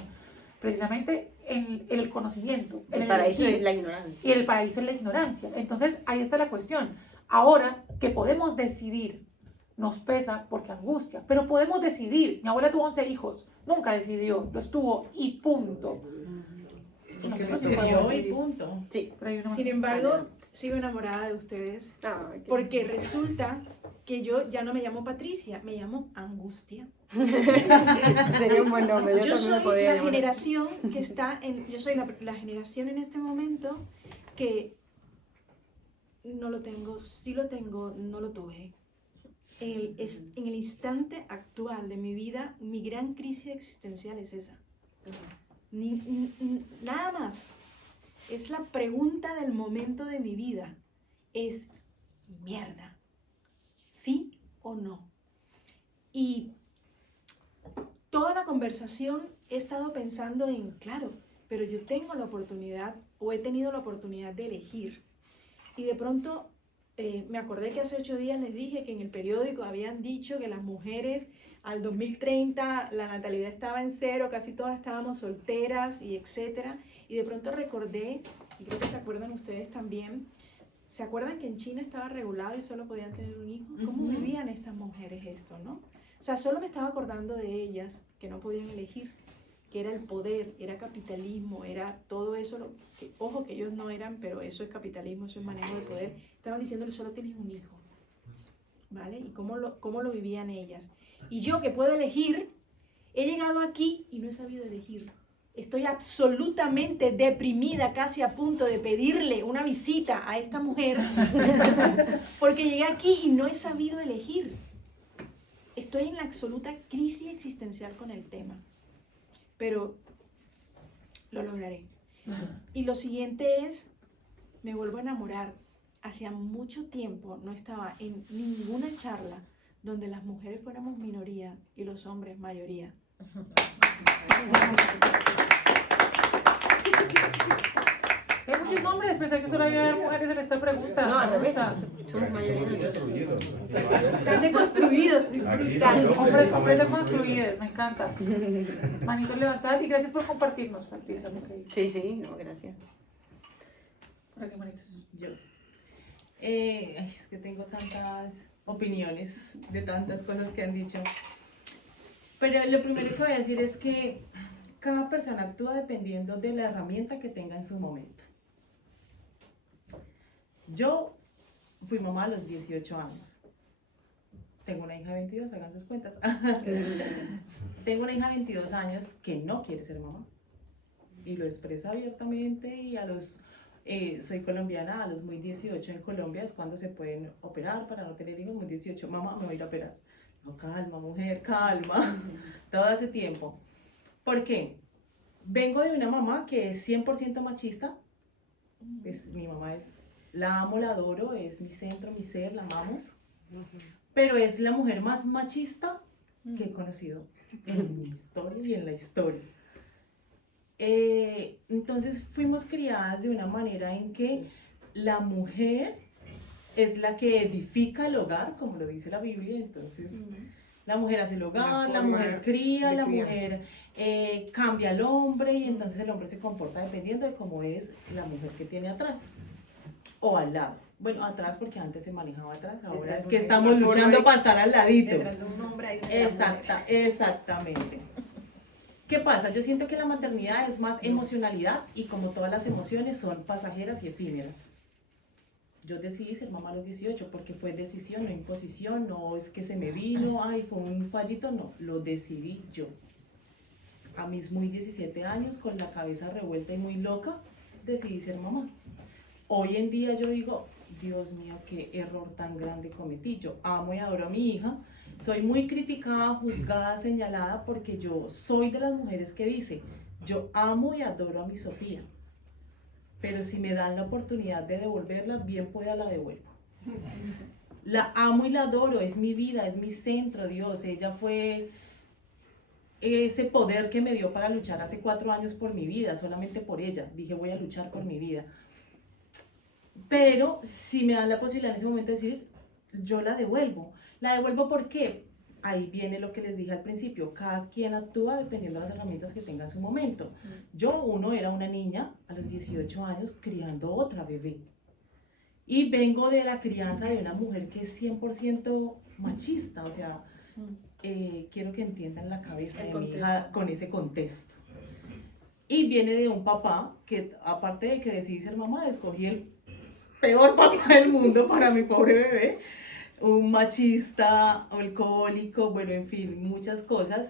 Precisamente en el conocimiento. El paraíso es la ignorancia. Y el paraíso es la ignorancia. Entonces ahí está la cuestión. Ahora que podemos decidir, nos pesa porque angustia, pero podemos decidir. Mi abuela tuvo 11 hijos, nunca decidió, los tuvo y punto. Y nosotros sí podemos decidir. Punto. Sí. Pero hay una Sin embargo, sigo enamorada de ustedes Ay, qué porque resulta que yo ya no me llamo Patricia, me llamo Angustia. Sería un buen nombre. Yo también soy me podría la llamar así. generación que está en, yo soy la generación en este momento que no lo tengo, sí lo tengo, no lo tuve. En el instante actual de mi vida, mi gran crisis existencial es esa. Nada más. Es la pregunta del momento de mi vida. Es, mierda, ¿sí o no? Y toda la conversación he estado pensando en, claro, pero yo tengo la oportunidad o he tenido la oportunidad de elegir. Y de pronto me acordé que hace 8 días les dije que en el periódico habían dicho que las mujeres al 2030 la natalidad estaba en 0, casi todas estábamos solteras y etcétera. Y de pronto recordé, y creo que se acuerdan ustedes también, ¿se acuerdan que en China estaba regulado y solo podían tener un hijo? ¿Cómo vivían estas mujeres esto, no? O sea, solo me estaba acordando de ellas que no podían elegir, que era el poder, era capitalismo, era todo eso, ojo que ellos no eran, pero eso es capitalismo, eso es manejo de poder. Estaban diciéndole, solo tienes un hijo, ¿vale? Y cómo lo vivían ellas. Y yo que puedo elegir, he llegado aquí y no he sabido elegir. Estoy absolutamente deprimida, casi a punto de pedirle una visita a esta mujer, porque llegué aquí y no he sabido elegir. Estoy en la absoluta crisis existencial con el tema, pero lo lograré. Y lo siguiente es, me vuelvo a enamorar. Hacía mucho tiempo no estaba en ninguna charla donde las mujeres fuéramos minoría y los hombres mayoría. Hay muchos hombres, pensé que solo había mujeres en esta pregunta. No, al Me revés. gusta. Somos mayoría Somos nosotros. destruidos. Están deconstruidos, es Aquí brutal. no. Hombres deconstruidos, me encanta. Manitos levantadas y gracias por compartirnos, Patricia, lo que dices. Sí, sí, no, gracias. Por aquí, manitos. Yo. Es que tengo tantas opiniones de tantas cosas que han dicho. Pero lo primero que voy a decir es que cada persona actúa dependiendo de la herramienta que tenga en su momento. Yo fui mamá a los 18 años. Tengo una hija de 22, hagan sus cuentas. Tengo una hija de 22 años que no quiere ser mamá. Y lo expresa abiertamente y a los... soy colombiana, a los muy 18 en Colombia es cuando se pueden operar para no tener hijos, muy 18, mamá, me voy a ir a operar. No, calma, mujer, calma. Todo hace tiempo. ¿Por qué? Vengo de una mamá que es 100% machista. Mi mamá es, la amo, la adoro, es mi centro, mi ser, la amamos. Pero es la mujer más machista que he conocido en mi historia y en la historia. Entonces fuimos criadas de una manera en que la mujer es la que edifica el hogar, como lo dice la Biblia. Entonces la mujer hace el hogar, la mujer cría, la mujer cambia al hombre y entonces el hombre se comporta dependiendo de cómo es la mujer que tiene atrás o al lado. Bueno, atrás porque antes se manejaba atrás, ahora es que estamos luchando para estar al ladito. Detrás de un hombre hay una Exactamente. ¿Qué pasa? Yo siento que la maternidad es más emocionalidad y como todas las emociones son pasajeras y efímeras. Yo decidí ser mamá a los 18 porque fue decisión, no imposición, no es que se me vino, ay, fue un fallito, no, lo decidí yo. A mis muy 17 años, con la cabeza revuelta y muy loca, decidí ser mamá. Hoy en día yo digo, Dios mío, qué error tan grande cometí. Yo amo y adoro a mi hija. Soy muy criticada, juzgada, señalada porque yo soy de las mujeres que dice, yo amo y adoro a mi Sofía, pero si me dan la oportunidad de devolverla, bien pueda la devuelvo. La amo y la adoro, es mi vida, es mi centro, Dios. Ella fue ese poder que me dio para luchar hace 4 años por mi vida, solamente por ella. Dije, voy a luchar por mi vida. Pero si me dan la posibilidad en ese momento de decir, yo la devuelvo. ¿La devuelvo por qué? Ahí viene lo que les dije al principio, cada quien actúa dependiendo de las herramientas que tenga en su momento. Yo, era una niña a los 18 años criando otra bebé. Y vengo de la crianza de una mujer que es 100% machista, o sea, quiero que entiendan la cabeza de mi hija con ese contexto. Y viene de un papá que, aparte de que decidí ser mamá, escogí peor papá del mundo para mi pobre bebé, un machista, alcohólico, bueno, en fin, muchas cosas.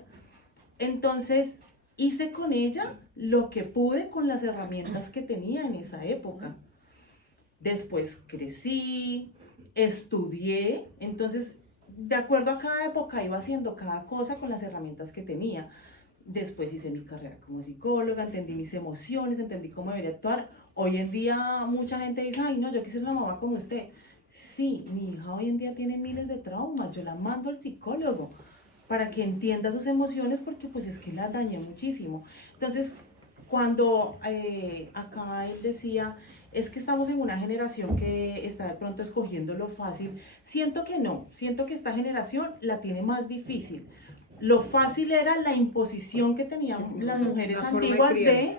Entonces hice con ella lo que pude con las herramientas que tenía en esa época. Después crecí, estudié, entonces de acuerdo a cada época iba haciendo cada cosa con las herramientas que tenía. Después hice mi carrera como psicóloga, entendí mis emociones, entendí cómo debería actuar. Hoy en día mucha gente dice, ay no, yo quisiera una mamá como usted. Sí, mi hija hoy en día tiene miles de traumas, yo la mando al psicólogo para que entienda sus emociones porque pues es que la dañé muchísimo. Entonces, cuando acá él decía, es que estamos en una generación que está de pronto escogiendo lo fácil, siento que no, siento que esta generación la tiene más difícil. Lo fácil era la imposición que tenían las mujeres antiguas de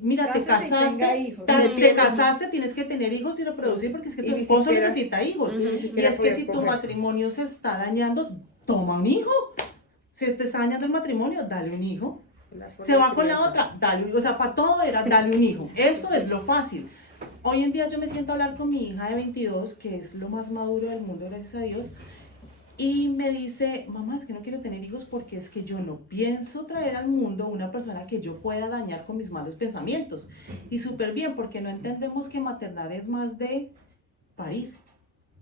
mira, te casaste, tienes que tener hijos y reproducir porque es que tu esposo necesita hijos. Y es que si tu matrimonio se está dañando, toma un hijo. Si te está dañando el matrimonio, dale un hijo. Se va con la otra, dale un hijo. O sea, para todo era dale un hijo. Eso es lo fácil. Hoy en día yo me siento a hablar con mi hija de 22, que es lo más maduro del mundo, gracias a Dios. Y me dice, mamá, es que no quiero tener hijos porque es que yo no pienso traer al mundo una persona que yo pueda dañar con mis malos pensamientos. Y súper bien, porque no entendemos que maternar es más de parir.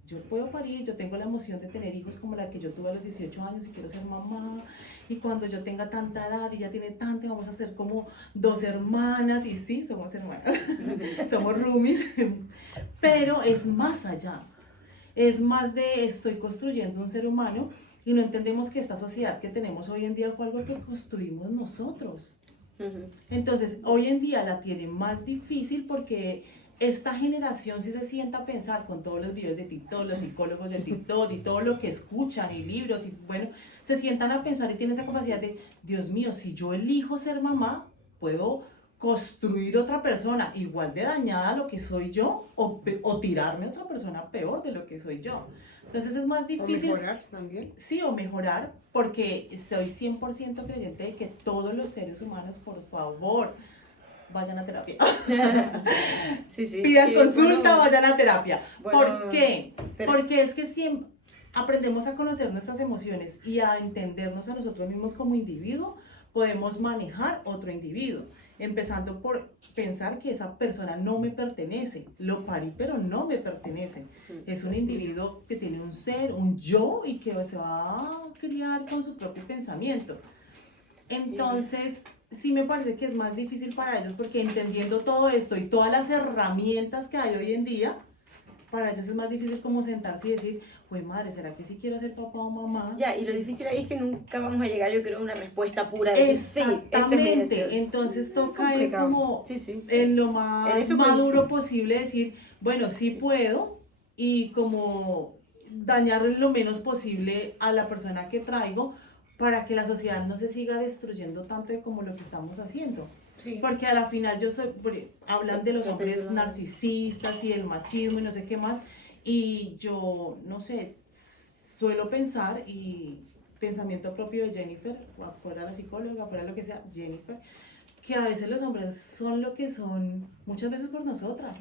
Yo puedo parir, yo tengo la emoción de tener hijos como la que yo tuve a los 18 años y quiero ser mamá. Y cuando yo tenga tanta edad y ya tiene tanta, vamos a ser como 2 hermanas. Y sí, somos hermanas, somos roomies. Pero es más allá. Es más de estoy construyendo un ser humano y no entendemos que esta sociedad que tenemos hoy en día fue algo que construimos nosotros. Entonces, hoy en día la tiene más difícil porque esta generación sí se sienta a pensar con todos los videos de TikTok, los psicólogos de TikTok y todo lo que escuchan y libros y bueno, se sientan a pensar y tienen esa capacidad de, Dios mío, si yo elijo ser mamá, puedo construir otra persona igual de dañada a lo que soy yo o tirarme a otra persona peor de lo que soy yo. Entonces es más difícil. O mejorar también. Sí, o mejorar, porque soy 100% creyente de que todos los seres humanos, por favor, vayan a terapia. Sí, sí. Pidan Sí, consulta, bueno, vayan a terapia. bueno, ¿Por qué? pero- Porque es que siempre aprendemos a conocer nuestras emociones y a entendernos a nosotros mismos como individuo, podemos manejar otro individuo. Empezando por pensar que esa persona no me pertenece, lo parí pero no me pertenece. Es un individuo que tiene un ser, un yo y que se va a criar con su propio pensamiento. Entonces, sí me parece que es más difícil para ellos porque entendiendo todo esto y todas las herramientas que hay hoy en día, para ellos es más difícil como sentarse y decir, pues madre, ¿será que sí quiero ser papá o mamá? Ya, y lo difícil ahí es que nunca vamos a llegar, yo creo, a una respuesta pura de decir, sí, este es mi Exactamente, deseo. entonces toca es complicado. como Sí, sí. en lo En más eso maduro coincido. posible decir, bueno, sí puedo y como dañar lo menos posible a la persona que traigo para que la sociedad no se siga destruyendo tanto de como lo que estamos haciendo. Sí. Porque a la final hablan de los hombres narcisistas y del machismo y no sé qué más, y yo, no sé, suelo pensar, y pensamiento propio de Jennifer, fuera la psicóloga, fuera lo que sea, Jennifer, que a veces los hombres son lo que son, muchas veces por nosotras.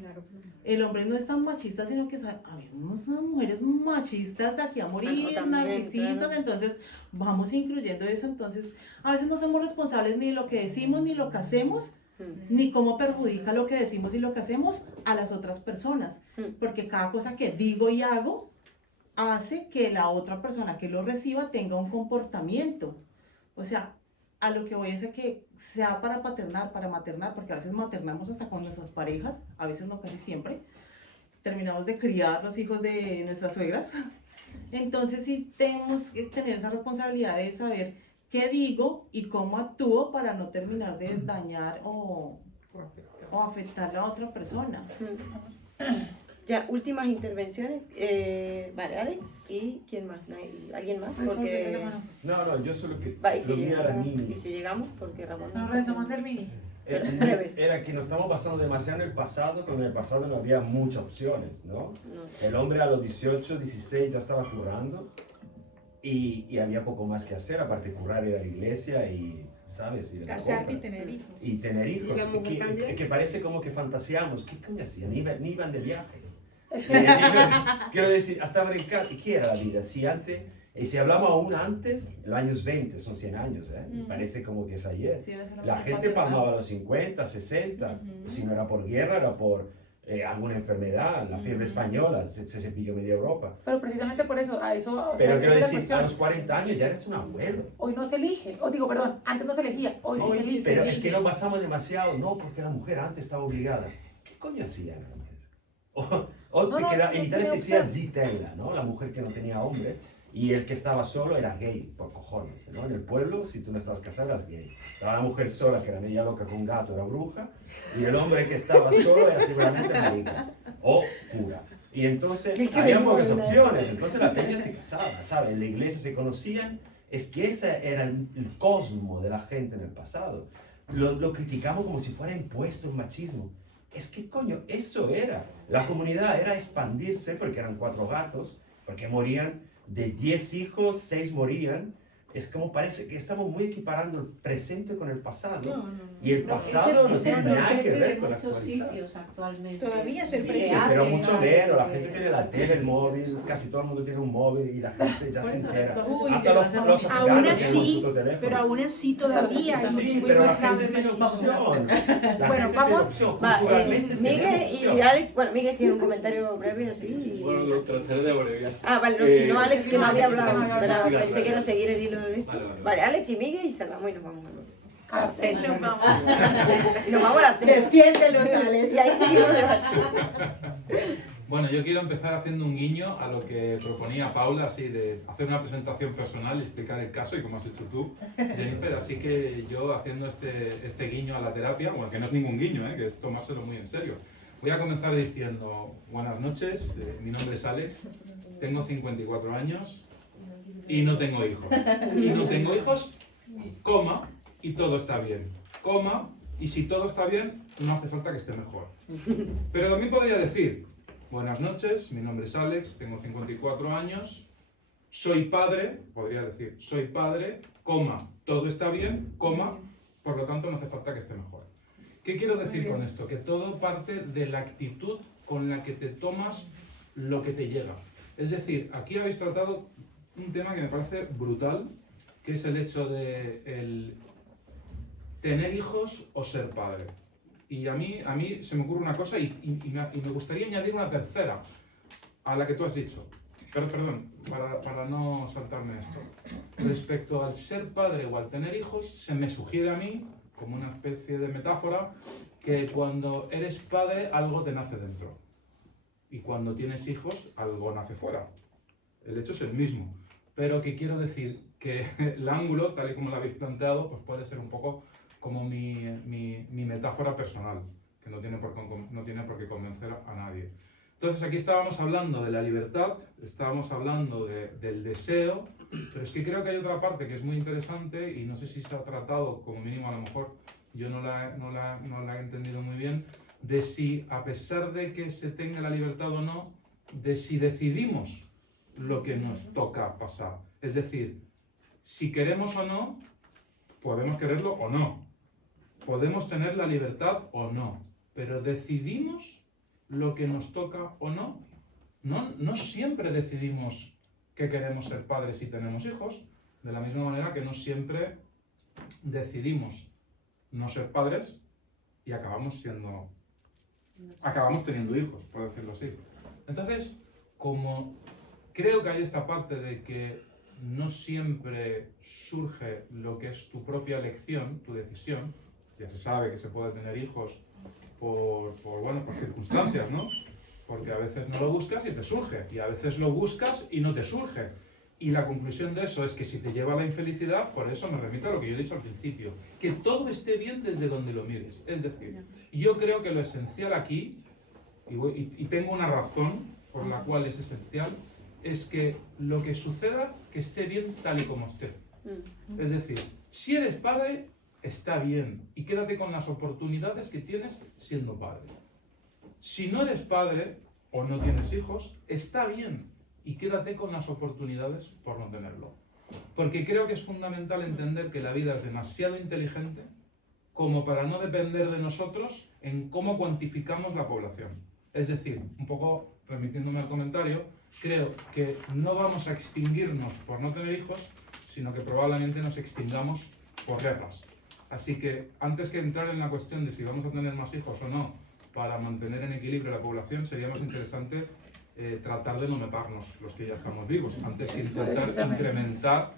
El hombre no es tan machista, sino que habemos mujeres machistas de aquí a morir, También, narcisistas, claro. entonces vamos incluyendo eso, entonces a veces no somos responsables ni de lo que decimos ni lo que hacemos, ni cómo perjudica lo que decimos y lo que hacemos a las otras personas, porque cada cosa que digo y hago hace que la otra persona que lo reciba tenga un comportamiento, o sea, a lo que voy es a que sea para paternar, para maternar, porque a veces maternamos hasta con nuestras parejas, a veces no, casi siempre, terminamos de criar los hijos de nuestras suegras, entonces sí tenemos que tener esa responsabilidad de saber qué digo y cómo actúo para no terminar de dañar o afectar a la otra persona. Ya, últimas intervenciones. Vale, Alex. ¿Y quién más? ¿Alguien más? Porque... No, yo solo que Va, y si lo mío era llegamos, niño. y si llegamos, porque Ramón... No, regresamos al mini. breves. Era que nos estamos basando demasiado en el pasado, cuando en el pasado no había muchas opciones, ¿no? No. El hombre a los 18, 16 ya estaba curando y había poco más que hacer, aparte de curar ir a la iglesia y ¿sabes? Y de la Casarte y compra. tener hijos. Y tener hijos, Y la mujer también. que parece como que fantaseamos. ¿Qué coño hacían? Ni iban de viaje. Es que Quiero decir, hasta brincar, ¿qué era la vida? Si antes, y si hablamos aún antes, en los años 20, son 100 años, ¿eh? Parece como que es ayer. Sí, era La solamente gente cuando palmaba a los 50, 60, si no era por guerra, era por alguna enfermedad, la fiebre española, se cepilló media Europa. pero precisamente por eso, a eso. Pero esa quiero es la decir, cuestión. a los 40 años ya eres un abuelo. Hoy no se elige, o digo, perdón, antes no se elegía, hoy sí se elige. Pero es que nos basamos demasiado, no, porque la mujer antes estaba obligada. ¿Qué coño hacían antes? O No, te no, queda, no en Italia se tenía decía opción. zitella, ¿no? La mujer que no tenía hombre. Y el que estaba solo era gay, por cojones, ¿no? En el pueblo, si tú no estabas casado, eras gay. Estaba la mujer sola, que era media loca con un gato, era bruja. Y el hombre que estaba solo era seguramente marica. O cura. Y entonces Es que había me pocas muero. opciones. Entonces la peña se casaba, ¿sabes? En la iglesia se conocían. Es que ese era el cosmo de la gente en el pasado. Lo criticamos como si fuera impuesto el machismo. Es que, coño, eso era. La comunidad era expandirse porque eran 4 gatos, porque morían de 10 hijos, 6 morían. Es como parece que estamos muy equiparando el presente con el pasado. No, no, no. Y el pasado no es tiene el nada que presente ver de con la muchos actualidad. sitios actualmente. Todavía es el Sí, presente. Sí, de pero arte, mucho ¿no? menos. La De- gente tiene la tele, el móvil, casi todo el mundo tiene un móvil y la gente ya Por se eso, entera. uy, Hasta te los vas a afganos Aún tienen así, su teléfono. pero aún así todavía hay Sí, mucho pero la fraude gente tiene machismo. opción. La Bueno, gente tiene vamos. opción. Va, Culturalmente Miguel tenemos y opción. Alex, bueno, Miguel tiene un comentario breve así. y- Bueno, lo trataré de abreviar. Ah, vale, no, si no Alex que no había Alex, que no hablado, había pero hablado. pensé que era seguir el hilo de esto. Vale, vale. Vale, Alex y Miguel y cerramos y nos vamos. Ah, sí. Nos vamos. Y nos vamos a la serie. Defiéndelos, Alex. Y ahí seguimos debatiendo. Bueno, yo quiero empezar haciendo un guiño a lo que proponía Paula, así de hacer una presentación personal y explicar el caso, y como has hecho tú, Jennifer. Así que yo haciendo este guiño a la terapia, bueno, que no es ningún guiño, que es tomárselo muy en serio. Voy a comenzar diciendo, buenas noches, mi nombre es Alex, tengo 54 años y no tengo hijos. Y no tengo hijos, coma, y todo está bien. Coma, y si todo está bien, no hace falta que esté mejor. Pero también podría decir, buenas noches, mi nombre es Alex, tengo 54 años, soy padre, podría decir, soy padre, coma, todo está bien, coma, por lo tanto no hace falta que esté mejor. ¿Qué quiero decir con esto? Que todo parte de la actitud con la que te tomas lo que te llega. Es decir, aquí habéis tratado un tema que me parece brutal, que es el hecho de el tener hijos o ser padre. Y a mí se me ocurre una cosa y me gustaría añadir una tercera a la que tú has dicho. Pero perdón, para no saltarme esto. Respecto al ser padre o al tener hijos, se me sugiere a mí, como una especie de metáfora, que cuando eres padre algo te nace dentro. Y cuando tienes hijos algo nace fuera. El hecho es el mismo. Pero que quiero decir que el ángulo, tal y como lo habéis planteado, pues puede ser un poco como mi metáfora personal, que no tiene por qué convencer a nadie. Entonces aquí estábamos hablando de la libertad, estábamos hablando del deseo, pero es que creo que hay otra parte que es muy interesante y no sé si se ha tratado, como mínimo a lo mejor yo no la he entendido muy bien, de si a pesar de que se tenga la libertad o no, de si decidimos lo que nos toca pasar. Es decir, si queremos o no, podemos quererlo o no. Podemos tener la libertad o no, pero decidimos lo que nos toca o no. No siempre decidimos que queremos ser padres si tenemos hijos, de la misma manera que no siempre decidimos no ser padres y acabamos teniendo hijos, por decirlo así. Entonces, como creo que hay esta parte de que no siempre surge lo que es tu propia elección, tu decisión, ya se sabe que se puede tener hijos por circunstancias, ¿no? Porque a veces no lo buscas y te surge, y a veces lo buscas y no te surge. Y la conclusión de eso es que si te lleva a la infelicidad, por eso me remito a lo que yo he dicho al principio, que todo esté bien desde donde lo mires. Es decir, yo creo que lo esencial aquí, y tengo una razón por la cual es esencial, es que lo que suceda, que esté bien tal y como esté. Es decir, si eres padre, está bien, y quédate con las oportunidades que tienes siendo padre. Si no eres padre o no tienes hijos, está bien, y quédate con las oportunidades por no tenerlo. Porque creo que es fundamental entender que la vida es demasiado inteligente como para no depender de nosotros en cómo cuantificamos la población. Es decir, un poco remitiéndome al comentario, creo que no vamos a extinguirnos por no tener hijos, sino que probablemente nos extingamos por guerras. Así que antes que entrar en la cuestión de si vamos a tener más hijos o no para mantener en equilibrio la población, sería más interesante tratar de no matarnos los que ya estamos vivos, antes que intentar incrementar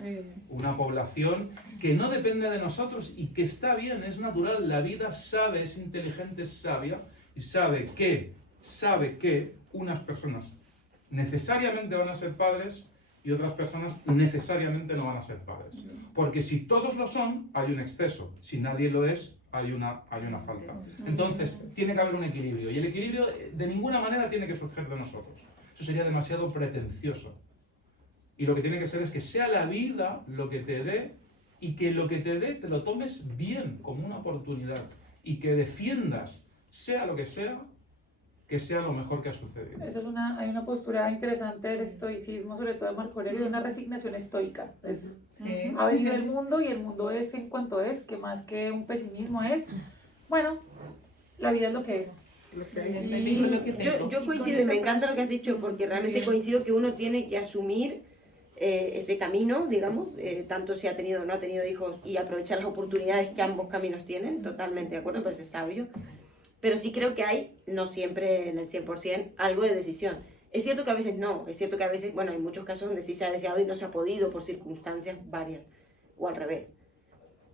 una población que no depende de nosotros y que está bien, es natural, la vida sabe, es inteligente, es sabia y sabe que unas personas necesariamente van a ser padres y otras personas necesariamente no van a ser padres. Porque si todos lo son, hay un exceso, si nadie lo es, hay una falta. Entonces, tiene que haber un equilibrio y el equilibrio de ninguna manera tiene que surgir de nosotros. Eso sería demasiado pretencioso. Y lo que tiene que ser es que sea la vida lo que te dé y que lo que te dé te lo tomes bien, como una oportunidad. Y que defiendas, sea lo que sea, que sea lo mejor que ha sucedido. Eso es hay una postura interesante del estoicismo, sobre todo de Marco Aurelio, de una resignación estoica. Ha venido el mundo y el mundo es en cuanto es, que más que un pesimismo es, bueno, la vida es lo que es. Yo coincido y me encanta lo que has dicho, porque realmente coincido que uno tiene que asumir ese camino, digamos, tanto si ha tenido o no ha tenido hijos, y aprovechar las oportunidades que ambos caminos tienen, totalmente de acuerdo, me parece sabio. Pero sí creo que hay, no siempre en el 100%, algo de decisión. Es cierto que a veces no, es cierto que a veces, bueno, hay muchos casos donde sí se ha deseado y no se ha podido por circunstancias varias, o al revés.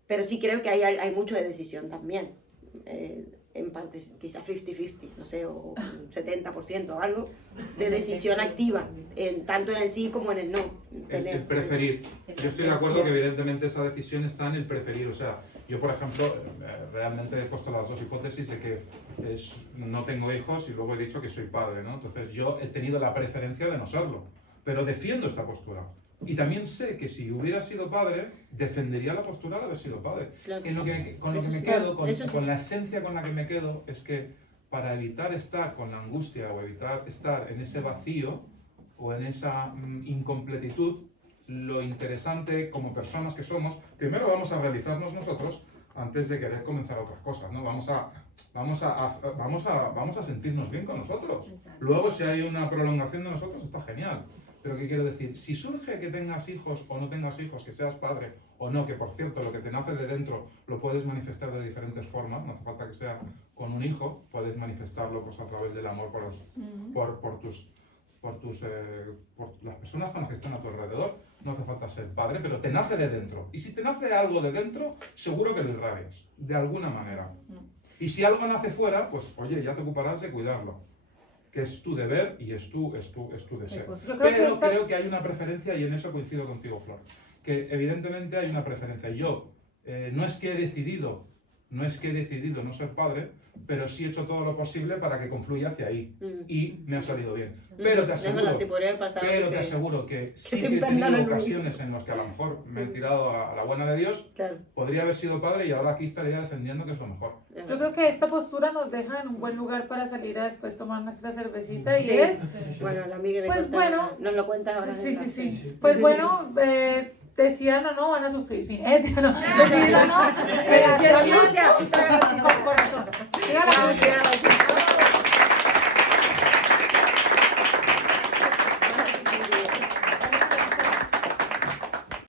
Pero sí creo que hay mucho de decisión también. En parte quizás 50-50, no sé, o 70% o algo, de decisión activa, tanto en el sí como en el no. El preferir. Yo estoy de acuerdo que evidentemente esa decisión está en el preferir. O sea, yo por ejemplo, realmente he puesto las dos hipótesis de que no tengo hijos y luego he dicho que soy padre, ¿no? Entonces yo he tenido la preferencia de no serlo, pero defiendo esta postura. Y también sé que si hubiera sido padre, defendería la postura de haber sido padre. Claro. Con lo que me quedo, con la esencia con la que me quedo, es que para evitar estar con la angustia o evitar estar en ese vacío o en esa incompletitud, lo interesante como personas que somos, primero vamos a realizarnos nosotros antes de querer comenzar otras cosas, ¿no? Vamos a sentirnos bien con nosotros. Luego, si hay una prolongación de nosotros, está genial. Pero ¿qué quiero decir? Si surge que tengas hijos o no tengas hijos, que seas padre o no, que por cierto lo que te nace de dentro lo puedes manifestar de diferentes formas, no hace falta que sea con un hijo, puedes manifestarlo pues, a través del amor por las personas con las que están a tu alrededor, no hace falta ser padre, pero te nace de dentro. Y si te nace algo de dentro, seguro que lo irradias, de alguna manera. Y si algo nace fuera, pues oye, ya te ocuparás de cuidarlo, que es tu deber y es tu deseo. Pues pero creo que hay una preferencia, y en eso coincido contigo, Flor, que evidentemente hay una preferencia. Yo no es que he decidido no ser padre, pero sí he hecho todo lo posible para que confluya hacia ahí. Y me ha salido bien. Pero te aseguro que sí que he tenido ocasiones en las que a lo mejor me he tirado a la buena de Dios, claro. Podría haber sido padre y ahora aquí estaría defendiendo que es lo mejor. Yo creo que esta postura nos deja en un buen lugar para salir a después tomar nuestra cervecita y es... Bueno, la amiga de pues bueno, nos lo cuenta ahora. Sí. Pues bueno, decían o no, van a sufrir, fin. Decían o no, con corazón.